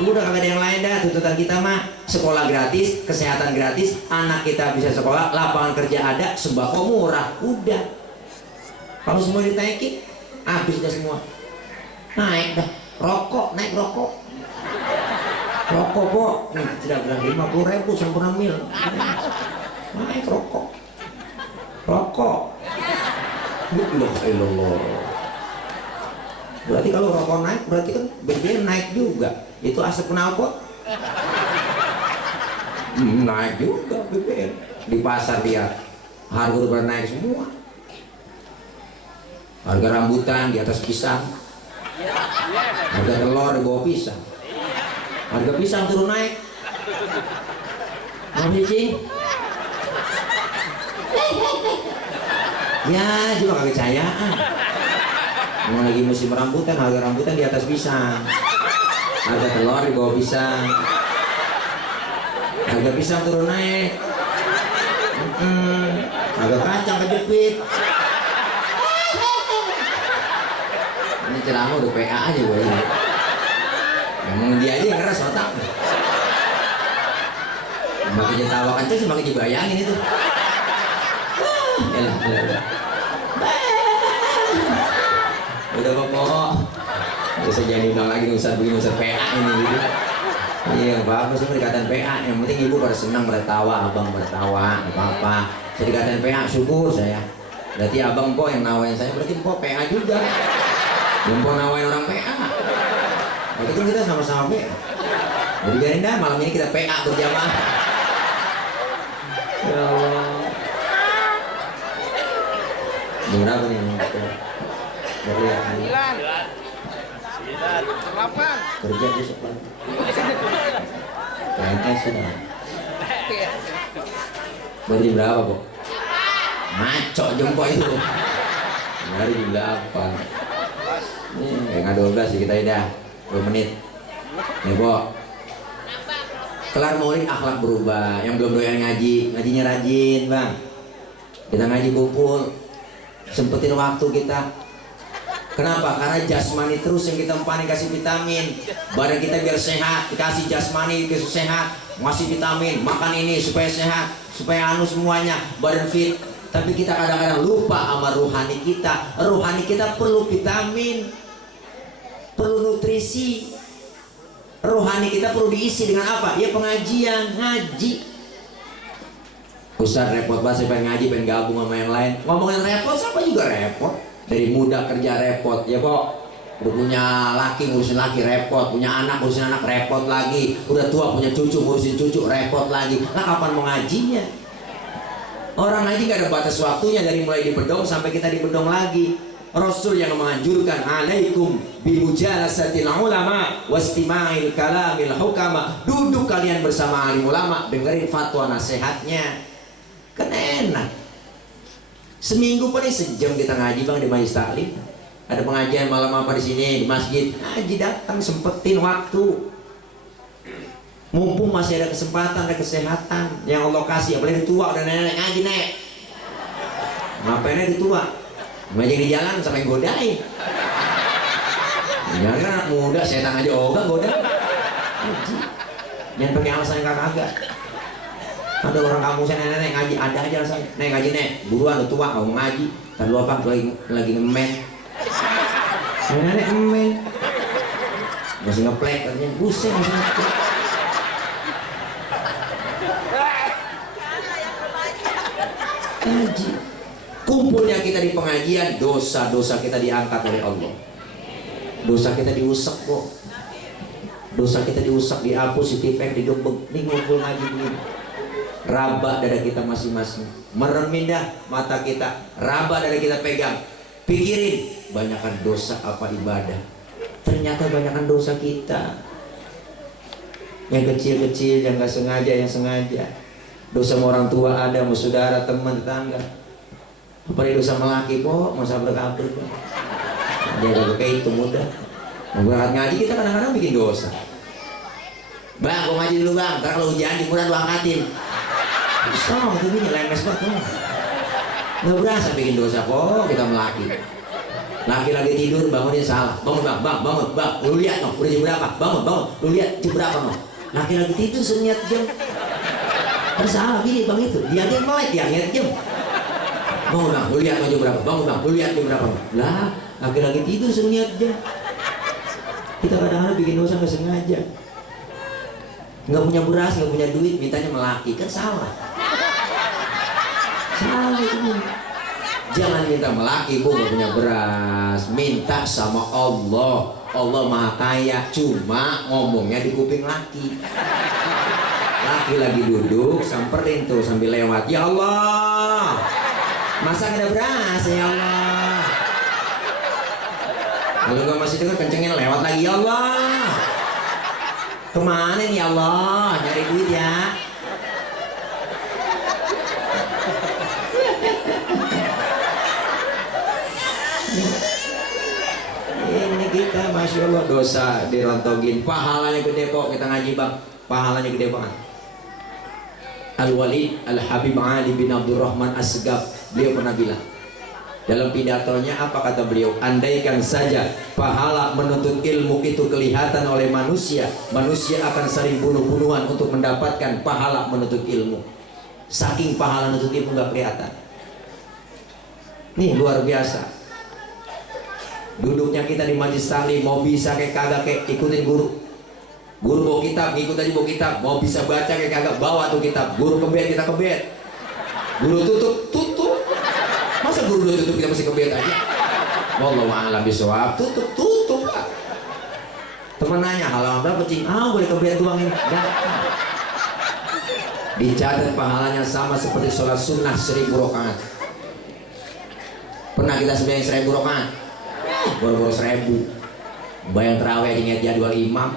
Udah kagak ada yang lain dah tuntutan kita mah. sekolah gratis, kesehatan gratis, anak kita bisa sekolah, lapangan kerja ada, sembako murah, udah. Kalau semua ditaikin, habis dah semua. Naik dah, rokok, naik rokok. Rokok kok, nih sudah bilang 50.000 sempurna mil. Naik rokok. Rokok. Ilah. Berarti kalau rokok naik, berarti kan BBM naik juga. Itu asap knalpot. Naik juga BBM. Di pasar lihat, harga udah naik semua. Harga rambutan di atas pisang. Harga telur di bawah pisang. Harga pisang turun naik. Mau cicing? Ya juga kagak percayaan. Mau lagi musim rambutan, harga rambutan di atas pisang. Harga telur di bawah pisang. Harga pisang turun naik. Harga kacang kejepit. Ini ceramah udah PA aja gue ini. Ngomong dia aja yang keras otak. Makin ketawa kenceng sih makin dibayangin itu. Yalah. Udah pokok. Bisa jadi undang lagi usah begini usah PA ini gitu. Iya bagus sih dikatain PA. Yang penting ibu pada senang bertawa, abang bertawa, apa-apa. Saya dikatain PA syukur saya. Berarti abang po yang nawain saya, berarti po PA juga. Yang po nawain orang PA. Berarti kan kita sama-sama PA. Jadi biarin dah malam ini kita PA berjamaah. Ya Allah. Jam berapa nih? Berlihat nih. 9. Kerja besok lagi. PNS sudah. Berarti berapa, Bu? Ngaco jempol itu. Hari jam 8. Nih, nggak 12 sih kita dah. 2 menit. Nih, Bu. Kelar maulid akhlak berubah. Yang belum doyan ngaji, ngajinya rajin, Bang. Kita ngaji kumpul. Sempetin waktu kita. Kenapa? Karena jasmani terus yang kita empani kasih vitamin. Badan kita biar sehat, dikasih jasmani biar sehat, ngasih vitamin, makan ini supaya sehat, supaya anu semuanya, badan fit. Tapi kita kadang-kadang lupa sama ruhani kita. Ruhani kita perlu vitamin, perlu nutrisi. Ruhani kita perlu diisi dengan apa? Ya pengajian, ngaji. Ustaz repot banget, saya pengen ngaji, pengen gabung sama yang lain. Ngomongin repot, siapa juga repot. Dari muda kerja repot, ya kok. Udah punya laki ngurusin laki repot, punya anak ngurusin anak repot lagi. Udah tua punya cucu ngurusin cucu repot lagi. Nah kapan mau ngajinya? Orang ngaji gak ada batas waktunya, dari mulai di bedong sampai kita di bedong lagi. Rasul yang menganjurkan alaikum bimujalasatil ulama wastima'il kalamil hukama. Duduk kalian bersama alim ulama, dengerin fatwa nasihatnya. Kan enak. Seminggu paling sejam kita ngaji Bang di majelis taklim. Ada pengajian malam apa di sini di masjid, ngaji datang, sempetin waktu. Mumpung masih ada kesempatan, ada kesehatan yang Allah kasih. Apalagi tua udah nenek ngaji nek. Ngapainnya di tua? Ngaji di jalan sampai godain. Jangan kan anak muda setan aja ogah goda. Ngaji. Jangan pakai alasan yang kagak. Ada orang kampung saya nenek ngaji, ada aja alasan. Nek ngaji nek, buruan udah tua kamu ngaji. Ntar lu apa lagi ngemen. Nenek ngemen. Masih ngeplek katanya, buset masih ngeplek. Ngaji. Kumpulnya kita di pengajian, dosa-dosa kita diangkat oleh Allah. Dosa kita diusap kok. Dosa kita diusap, dihapus, ditipek, digebek. Ini ngumpul ngaji begini. Raba dada kita masing-masing, meremin dah mata kita, raba dada kita pegang, pikirin banyakkan dosa apa ibadah. Ternyata banyakkan dosa kita, yang kecil-kecil, yang gak sengaja, yang sengaja. Dosa sama orang tua ada, sama saudara, teman, tetangga. Apalagi dosa melaki kok, mau sabar-sabar kok. Dia gak kayak itu mudah. Mau berangkat ngaji kita kadang-kadang bikin dosa. Bang, gua ngaji dulu bang, ntar kalau hujan jemuran lu angkatin. Sama itu ini lemes banget tuh. Nggak berasa bikin dosa kok kita melaki. Laki lagi tidur bangunin salah. Bangun bang, bangun bang. Lu lihat noh, udah jam berapa? Bangun, lu lihat jam berapa noh? laki-laki tidur suruh niat jam. Tersalah gini bang itu, dia melek, dia niat jam. Bangun bang, lu lihat jam berapa? Bangun bang, lu lihat jam berapa? Lah, laki-laki tidur suruh niat jam. Kita kadang-kadang bikin dosa nggak sengaja. Nggak punya beras, nggak punya duit, mintanya melaki, kan salah. Salah itu. Jangan minta melaki, bu nggak punya beras, minta sama Allah. Allah maha kaya, cuma ngomongnya di kuping laki. Laki lagi duduk, samperin tuh sambil lewat. Ya Allah, masa nggak ada beras ya Allah. Kalau nggak masih dengar kencengin lewat lagi. Ya Allah, kemana nih ya Allah, nyari duit ya. Ini kita masya Allah dosa dirontogin, pahalanya gede kok kita ngaji bang, pahalanya gede banget. Al-Walid Al-Habib Ali bin Abdurrahman As-Segaf, beliau pernah bilang dalam pidatonya, apa kata beliau? Andaikan saja pahala menuntut ilmu itu kelihatan oleh manusia, manusia akan saling bunuh-bunuhan untuk mendapatkan pahala menuntut ilmu. Saking pahala menuntut ilmu nggak kelihatan. Nih luar biasa. Duduknya kita di majlis taklim, mau bisa kayak kagak kayak ikutin guru. Guru bawa kitab, ngikut aja bawa kitab. Mau bisa baca kayak kagak, bawa tuh kitab. Guru kebet, kita kebet. Guru tutup. Masa guru udah tutup kita masih kebet aja? Wallahu a'lam bishawab. Tutup lah. Temen nanya, halaman berapa cing? Boleh kebet doang ini. Dicatat pahalanya sama seperti sholat sunnah 1000 rakaat. Pernah kita sebenarnya 1000 rakaat? Boro-boro 1000. Bayang terawih aja ingat jadwal imam.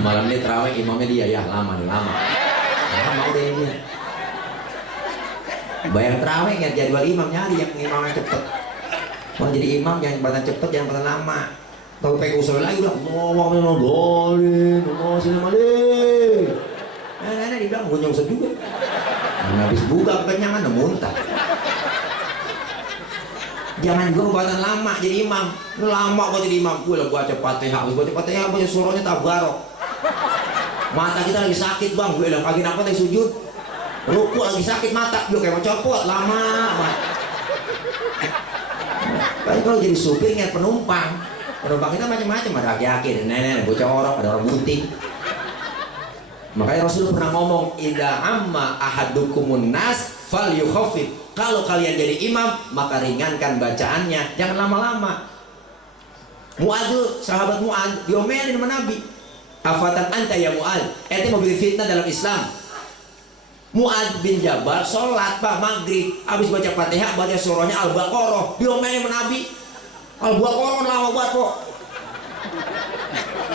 Malam ini terawih imamnya dia, ya lama udah dia. Bayang terawih ingat jadwal imam, nyari yang imamnya cepet. Mau jadi imam jangan pada cepet, jangan pada lama. Kalau pengen usul lagi udah nenek dibilang gunjung juga. Habis buka kekenyangan udah muntah. Jangan gue buatan lama jadi imam. Lu lama kok jadi imam. Gue lah baca Fatihah, baca surahnya tabarok. Mata kita lagi sakit bang, gue lah kaki apa lagi sujud. Ruku lagi sakit mata, gue kayak mau copot lama. Tapi kalau jadi supir ingat penumpang kita macam-macam, ada laki-laki, ada nenek, bocah orang, ada orang bunting. Makanya Rasul pernah ngomong, idza amma ahadukumun nas falyukhaffif. Kalau kalian jadi imam, maka ringankan bacaannya, jangan lama-lama. Mu'adz, sahabat Mu'adz diomelin sama Nabi. Afatan anta ya Mu'adz, itu mau bikin fitnah dalam Islam. Mu'adz bin Jabal sholat pak maghrib, habis baca Fatihah, baca surahnya Al-Baqarah, diomelin sama Nabi. Al-Baqarah lama banget kok.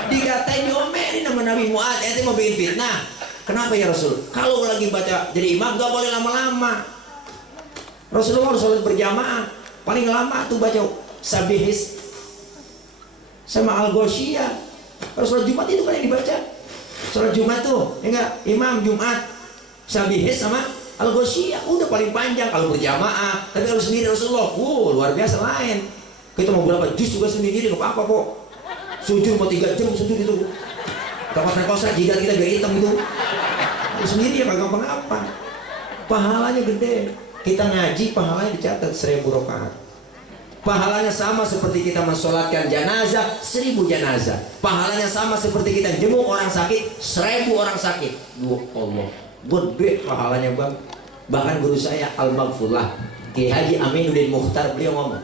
Dikatain diomelin sama Nabi. Mu'adz, itu mau bikin fitnah. Kenapa ya Rasul? Kalau lagi baca jadi imam gak boleh lama-lama. Rasulullah harus sholat berjamaah, paling lama tuh baca Sabihis sama Al-Ghoshiyah. Kalau sholat Jumat itu kan yang dibaca. Sholat Jumat tuh, enggak, imam Jumat Sabihis sama Al-Ghoshiyah, udah paling panjang kalau berjamaah. Tapi kalau sendiri Rasulullah, luar biasa lain. Kita mau berapa juz juga sendiri, nggak apa-apa kok. Sujud mau 3 jam sujud itu. Dapat rekosa jidat kita biar hitam itu. Sendiri ya kagak apa-apa. Pahalanya gede. Kita ngaji pahalanya dicatat 1000 rakaat. Pahalanya sama seperti kita mensolatkan jenazah 1000 jenazah. Pahalanya sama seperti kita jenguk orang sakit 1000 orang sakit. Allah, gede pahalanya bang. Bahkan guru saya Al-Maghfurlah Ki Haji Aminuddin Mukhtar, beliau ngomong,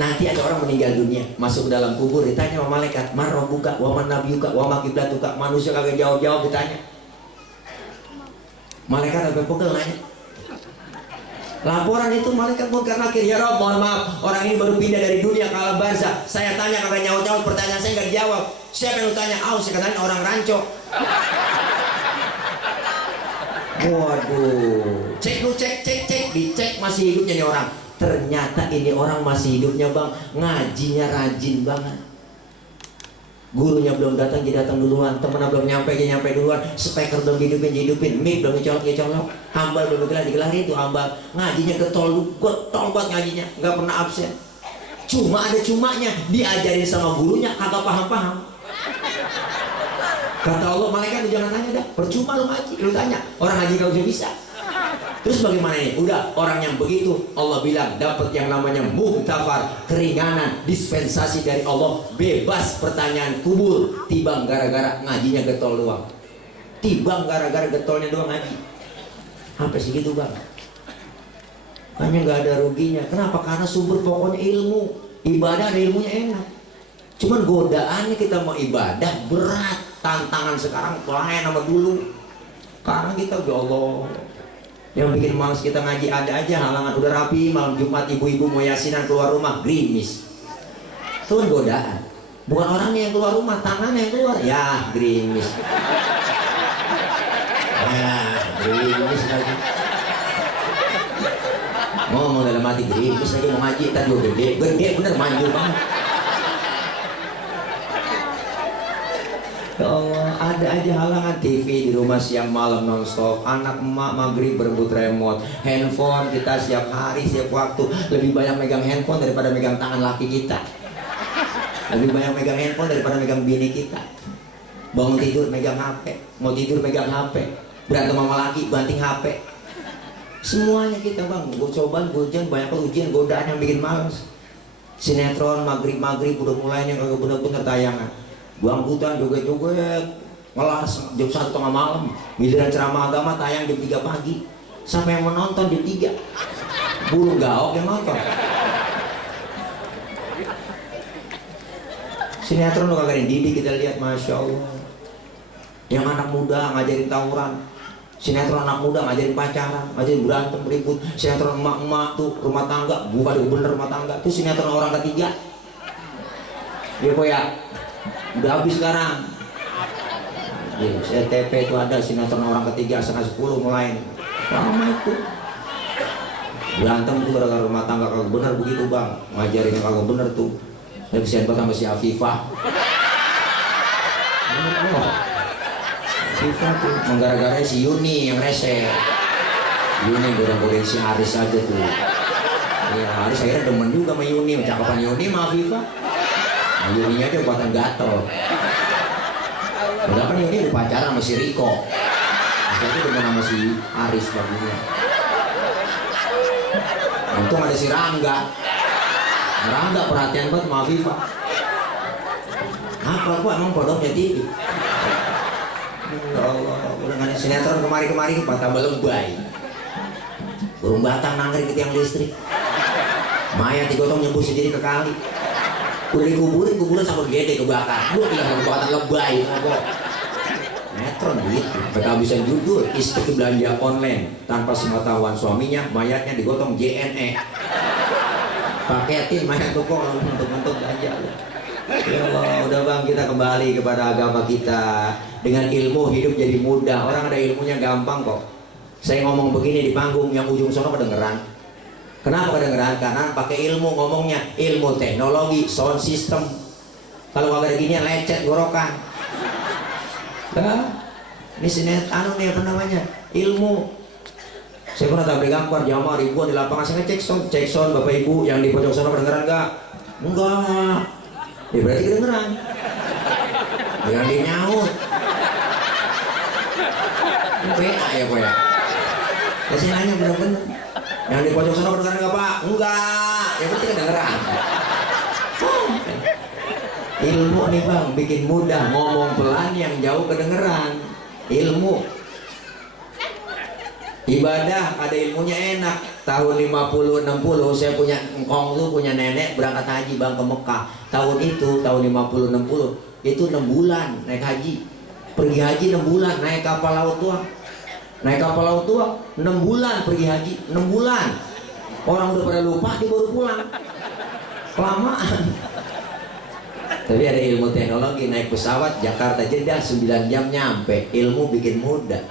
nanti ada orang meninggal dunia, masuk ke dalam kubur, ditanya sama malaikat, man rabbuka wa man nabiyuka wa ma qiblatuka. Manusia kagak jawab-jawab, ditanya. Malaikat sampai pegel nanya. Laporan itu malaikat munkar nakir, ya Rabb, mohon maaf, orang ini baru pindah dari dunia ke alam barzah. Saya tanya kagak nyaut-nyaut, pertanyaan saya nggak dijawab. Siapa yang lu tanya? Saya katakan orang ranco. Waduh, cek lu, cek, dicek masih hidupnya nih orang. Ternyata ini orang masih hidupnya bang, ngajinya rajin banget. Gurunya belum datang, dia datang duluan. Temennya belum nyampe, dia nyampe duluan. Speaker belum dihidupin, mic belum dicolok. Hambal belum digelarin tuh hambal. Ngajinya getol banget ngajinya, nggak pernah absen. Cuma ada cumanya, diajarin sama gurunya kagak paham-paham. Kata Allah, malaikat lu jangan tanya dah, percuma lu ngaji, lu tanya orang ngaji kau bisa. Terus bagaimana ini? Udah orang yang begitu Allah bilang dapat yang namanya muhtafar, keringanan, dispensasi dari Allah, bebas pertanyaan kubur, tibang gara-gara ngajinya getol doang. Tibang gara-gara getolnya doang ngaji. Sampai segitu bang. Kayaknya nggak ada ruginya. Kenapa? Karena sumber pokoknya ilmu. Ibadah ada ilmunya enak. Cuman godaannya kita mau ibadah berat. Tantangan sekarang lain sama dulu. Sekarang kita ya Allah, yang bikin males kita ngaji ada aja halangan. Udah rapi malam Jumat ibu-ibu mau yasinan keluar rumah gerimis. Itu kan godaan. Bukan orangnya yang keluar rumah, tangannya yang keluar. Ya gerimis. Ya gerimis lagi. Ngomong dalam hati gerimis lagi mau ngaji. Tadi gede bener manjur banget. Ya Allah, ada aja halangan. TV di rumah siang malam nonstop, anak emak maghrib berebut remote, handphone kita siap hari siap waktu. Lebih banyak megang handphone daripada megang tangan laki kita. Lebih banyak megang handphone daripada megang bini kita. Bangun tidur megang HP, mau tidur megang HP, berantem sama laki banting HP. Semuanya kita bang, cobaan, ujian, banyak ujian, godaan yang bikin males. Sinetron maghrib udah mulainya kagak bener-bener tayangan. Bangkutan joget-joget ngelas jam 1 tengah malam, giliran ceramah agama tayang jam 3 pagi, sampai yang menonton jam 3 burung gaok yang nonton. Sinetron lu kagak dididik, kita lihat masya Allah. Yang anak muda ngajarin tawuran, sinetron anak muda ngajarin pacaran, ngajarin berantem ribut. Sinetron emak-emak tuh rumah tangga, bukan bener rumah tangga tuh sinetron orang ketiga. Ya kok ya udah habis sekarang. Ya, CTP itu ada sinetron orang ketiga setengah 10 mulai. Lama itu. Berantem tuh gara-gara rumah tangga kagak bener begitu bang. Ngajarin yang kagak bener tuh. Saya kesian banget sama si Afifah. Afifah tuh menggara-gara si Yuni yang rese. Yuni goda-godain si Haris aja tuh. Ya Haris akhirnya demen juga sama Yuni. Cakapan Yuni sama Afifah. Nah, Yuni aja buatan gatel. Udah kan Yuni udah pacaran sama si Riko. Maksudnya demen sama si Haris baginya. Untung ada si Rangga. Rangga perhatian banget sama Afifah. Apa gua emang bodohnya TV. Ya Allah, udah nggak ada sinetron kemari-kemari tambah lebay. Burung batang nangkring ke tiang listrik. Mayat digotong nyembus sendiri ke kali. Udah kuburan sama gede kebakar. Gua bilang kekuatan lebay. Sinetron gitu. Mereka bisa judul istri belanja online tanpa sepengetahuan suaminya, mayatnya digotong JNE. Paketin mayat tuh kok untuk belanja. Ya Allah, udah bang, kita kembali kepada agama kita. Dengan ilmu hidup jadi mudah. Orang ada ilmunya gampang kok. Saya ngomong begini di panggung, yang ujung sono kedengeran. Kenapa kedengeran? Karena pakai ilmu ngomongnya, ilmu teknologi, sound system. Kalau kagak ada gini lecet gorokan. Nah, ini sinetron nih apa namanya? Ilmu. Saya pernah tabrak gambar jamaah ribuan di lapangan, saya cek sound bapak ibu yang di pojok sana kedengeran nggak? Enggak. Ya berarti kedengeran. Yang dia nyaut. PA ya kok ya. Saya nanya bener-bener. Yang di pojok sana kedengeran nggak pak? Enggak. Ya berarti kedengeran. Ilmu nih bang, bikin mudah. Ngomong pelan yang jauh kedengeran. Ilmu. Ibadah ada ilmunya enak. Tahun 50-60 saya punya engkong tuh, punya nenek berangkat haji bang ke Mekah. Tahun itu, tahun 50-60 itu 6 bulan naik haji. Pergi haji 6 bulan, naik kapal laut tua. Naik kapal laut tua 6 bulan pergi haji, 6 bulan. Orang udah pada lupa, dia baru pulang. Kelamaan. Tapi ada ilmu teknologi, naik pesawat Jakarta Jeddah 9 jam nyampe. Ilmu bikin mudah.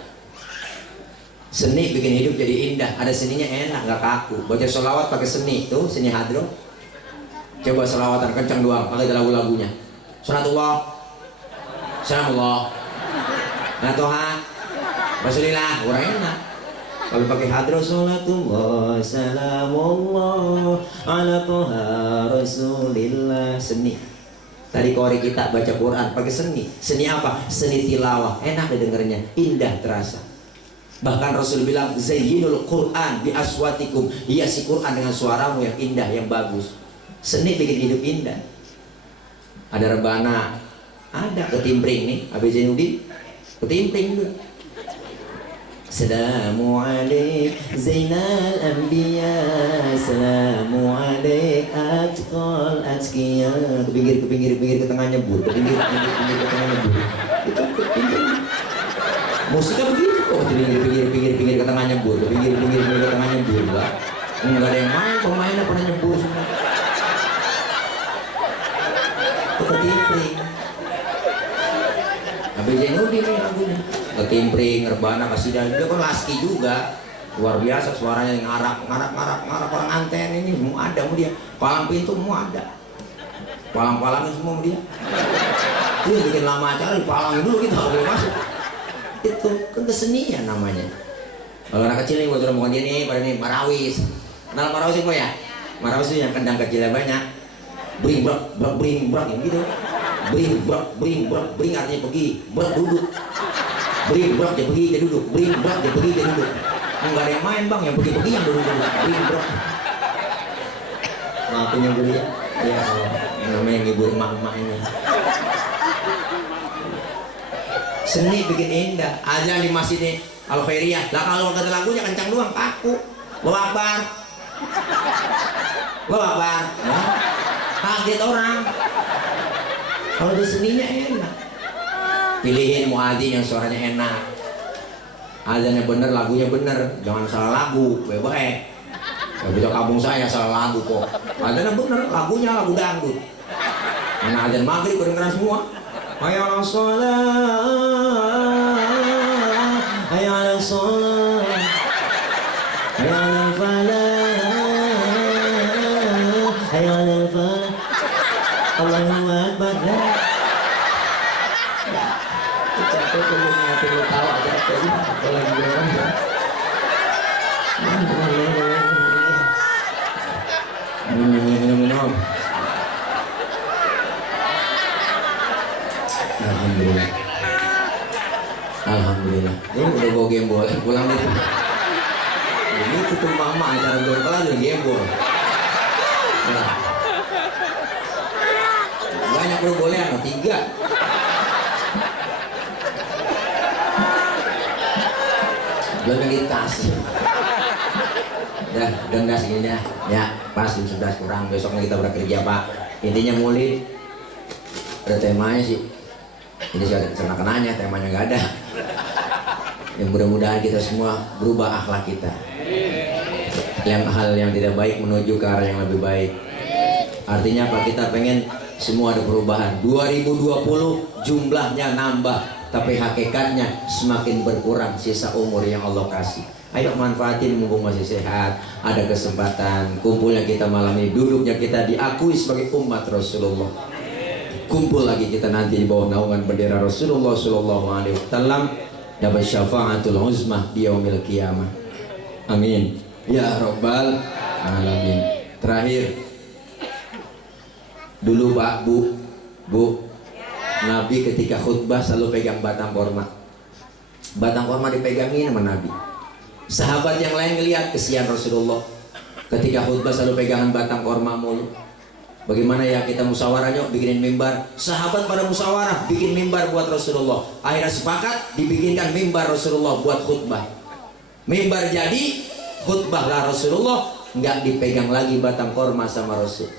Seni bikin hidup jadi indah. Ada seninya enak, nggak kaku. Baca sholawat pakai seni tuh, seni hadro. Coba sholawatan kencang doang, pakai lagu-lagunya. Salatullah, salamullah, natoha, Rasulillah, kurang enak. Kalau pakai hadro, salatullah, salamullah, ala toha Rasulillah, seni. Tadi kori kita baca Quran pakai seni. Seni apa? Seni tilawah. Enak didengarnya, indah terasa. Bahkan Rasul bilang, zayyinul Quran bi aswatikum. Hiasi Quran dengan suaramu yang indah, yang bagus. Seni bikin hidup indah. Ada rebana, ada ketimpring nih, Habib Zainuddin. Ketimpring dulu. Assalamu alaik Zainal Anbiya, Assalamu alaik Atqal Atqiya. Ke pinggir ke tengah nyebur, ke pinggir ke tengah nyebur. Itu ke pinggir. Musiknya begitu kok, pinggir ke tengah nyebur, ke pinggir ke tengah nyebur lah. Enggak ada yang main, pemainnya pernah nyebur semua. Itu ketimpring. Habib Zainuddin nih lagunya. Ketimpring, rebana, kasidah, dia kan laski juga, luar biasa suaranya, yang ngarak orang anten ini semua ada, dia palang pintu semua ada, palang-palangin semua dia. Itu bikin lama acara dipalangin dulu, kita boleh masuk. Itu kan kesenian namanya. Kalau anak kecil nih buat orang dia nih pada nih marawis, kenal marawis kok ya? Marawis itu yang kendang kecilnya banyak, bring brak gitu, bring artinya pergi, brak duduk. Bring brak dia pergi dia duduk, bring brak dia pergi dia duduk. Enggak ada yang main bang, yang pergi yang duduk. Bring brak. Maafin yang beli ya. Ya Allah, namanya ngibur emak-emak ini. Seni bikin indah. Azan di masjid Al Khairiyah. Lah kalau kata lagunya kencang doang kaku. Allahu Akbar. Allahu Akbar. Nah, kaget orang. Kalau di seninya enak. Pilihin muadzin yang suaranya enak, azannya bener, lagunya bener, jangan salah lagu, bebas. Begitu kampung saya salah lagu kok. Azannya bener, lagunya lagu dangdut. Mana azan maghrib kedengeran semua. Hayya 'alas shalah, hayya 'alas shalah, hayya 'alal falah, hayya 'alal falah. Allahu Akbar. Capek perlu tahu aja apa lagi orang ya. Minum. Alhamdulillah. Ini udah bawa gembol, pulang deh. Begitu tuh mama acara gembol aja gembol. Banyak bro boleh anak 3. Belum lagi tas. Udah gas gini dah. Ya, pas jam 11 kurang, besoknya kita bekerja Pak. Intinya Maulid ada temanya sih. Ini saya kenanya, temanya nggak ada. Yang mudah-mudahan kita semua berubah akhlak kita. Yang hal yang tidak baik menuju ke arah yang lebih baik. Artinya apa? Kita pengen semua ada perubahan. 2020 jumlahnya nambah, tapi hakikatnya semakin berkurang sisa umur yang Allah kasih. Ayo manfaatin mumpung masih sehat, ada kesempatan kumpulnya kita malam ini, duduknya kita diakui sebagai umat Rasulullah. Kumpul lagi kita nanti di bawah naungan bendera Rasulullah Sallallahu Alaihi Wasallam, dapat syafaatul uzmah di yaumil qiyamah. Amin ya rabbal alamin. Terakhir, dulu Pak, Bu, Nabi ketika khutbah selalu pegang batang korma. Batang korma dipegangin sama Nabi. Sahabat yang lain ngelihat kesian Rasulullah ketika khutbah selalu pegangan batang korma mulu. Bagaimana ya kita musyawarah yuk bikinin mimbar. Sahabat pada musyawarah bikin mimbar buat Rasulullah. Akhirnya sepakat dibikinkan mimbar Rasulullah buat khutbah. Mimbar jadi, khutbahlah Rasulullah, nggak dipegang lagi batang korma sama Rasul.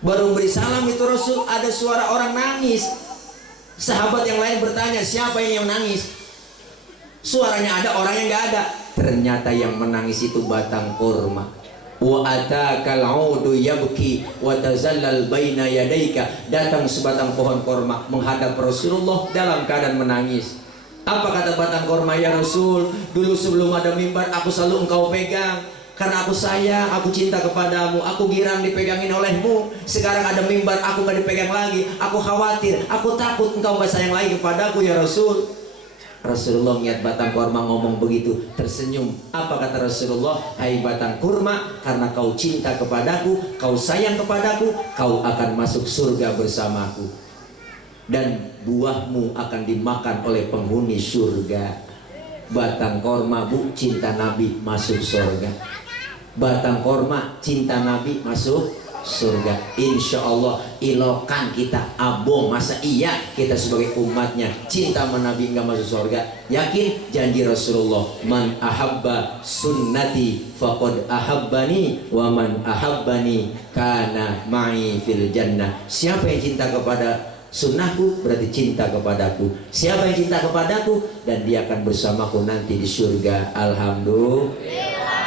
Baru beri salam itu Rasul, ada suara orang nangis. Sahabat yang lain bertanya, siapa ini yang nangis? Suaranya ada, orangnya nggak ada. Ternyata yang menangis itu batang korma. Wa atakal audu yabki wa tazallal baina yadaika. Datang sebatang pohon korma menghadap Rasulullah dalam keadaan menangis. Apa kata batang korma? Ya Rasul, dulu sebelum ada mimbar aku selalu engkau pegang, karena aku sayang, aku cinta kepadamu, aku girang dipegangin olehmu. Sekarang ada mimbar, aku gak dipegang lagi. Aku khawatir, aku takut engkau gak sayang lagi kepadaku ya Rasul. Rasulullah lihat batang kurma ngomong begitu, tersenyum. Apa kata Rasulullah? Hai batang kurma, karena kau cinta kepadaku, kau sayang kepadaku, kau akan masuk surga bersamaku, dan buahmu akan dimakan oleh penghuni surga. Batang korma bu, cinta Nabi, masuk surga. Batang korma, cinta Nabi, masuk surga. Insya Allah ilokan kita abong. Masa iya kita sebagai umatnya cinta sama Nabi nggak masuk surga? Yakin janji Rasulullah, man ahabba sunnati faqad ahabbani wa man ahabbani kana ma'i fil jannah. Siapa yang cinta kepada sunnahku berarti cinta kepadaku. Siapa yang cinta kepadaku, dan dia akan bersamaku nanti di surga. Alhamdulillah.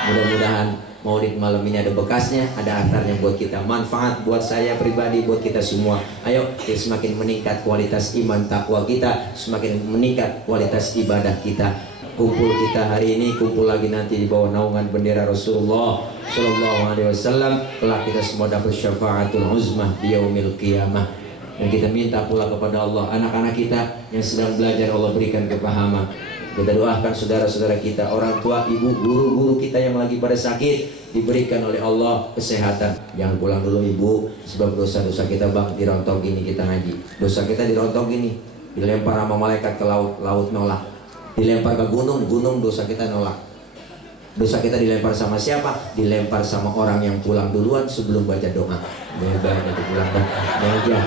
Mudah-mudahan Maulid malam ini ada bekasnya, ada aktarnya buat kita, manfaat buat saya pribadi, buat kita semua. Ayo kita semakin meningkat kualitas iman takwa kita, semakin meningkat kualitas ibadah kita. Kumpul kita hari ini, kumpul lagi nanti di bawah naungan bendera Rasulullah Sallallahu Alaihi Wasallam. Kelak kita semua dapat syafaatul uzmah di yaumil qiyamah. Dan kita minta pula kepada Allah, anak-anak kita yang sedang belajar Allah berikan kepahaman. Kita doakan saudara-saudara kita, orang tua, ibu, guru-guru kita yang lagi pada sakit, diberikan oleh Allah kesehatan. Jangan pulang dulu ibu, sebab dosa-dosa kita bang dirontok gini kita ngaji. Dosa kita dirontok gini, dilempar sama malaikat ke laut, laut nolak. Dilempar ke gunung, gunung dosa kita nolak. Dosa kita dilempar sama siapa? Dilempar sama orang yang pulang duluan sebelum baca doa. Bebas itu pulang dah. Aja.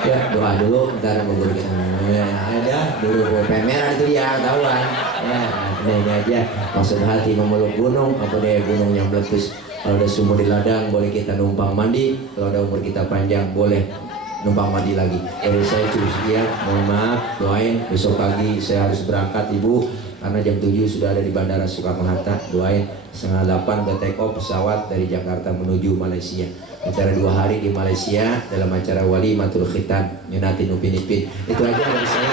Ya doa dulu, ntar mau guru kita. Ya, ada dulu pen merah itu ya tahuan. Ya, ini aja. Maksud hati memeluk gunung, apa deh gunung yang meletus. Kalau ada sumur di ladang, boleh kita numpang mandi. Kalau ada umur kita panjang, boleh numpang mandi lagi. Jadi saya cukup sekian. Mohon maaf, doain besok pagi saya harus berangkat ibu, karena jam 7 sudah ada di Bandara Soekarno-Hatta. Doain 7:30 udah take off pesawat dari Jakarta menuju Malaysia. Acara 2 hari di Malaysia dalam acara Walimatul Khitan Yunatin Upin Ipin. Itu aja dari saya.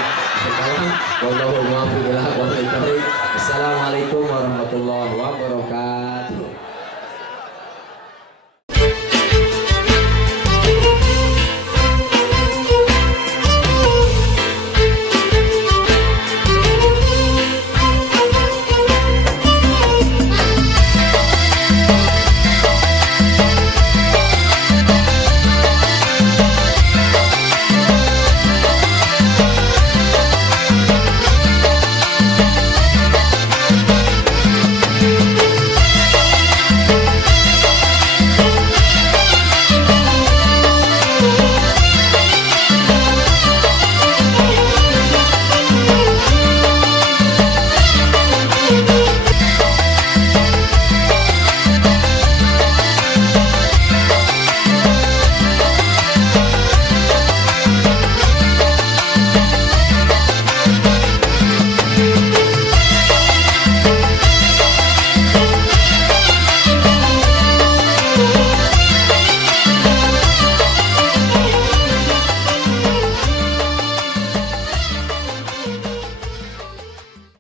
Assalamualaikum warahmatullahi wabarakatuh.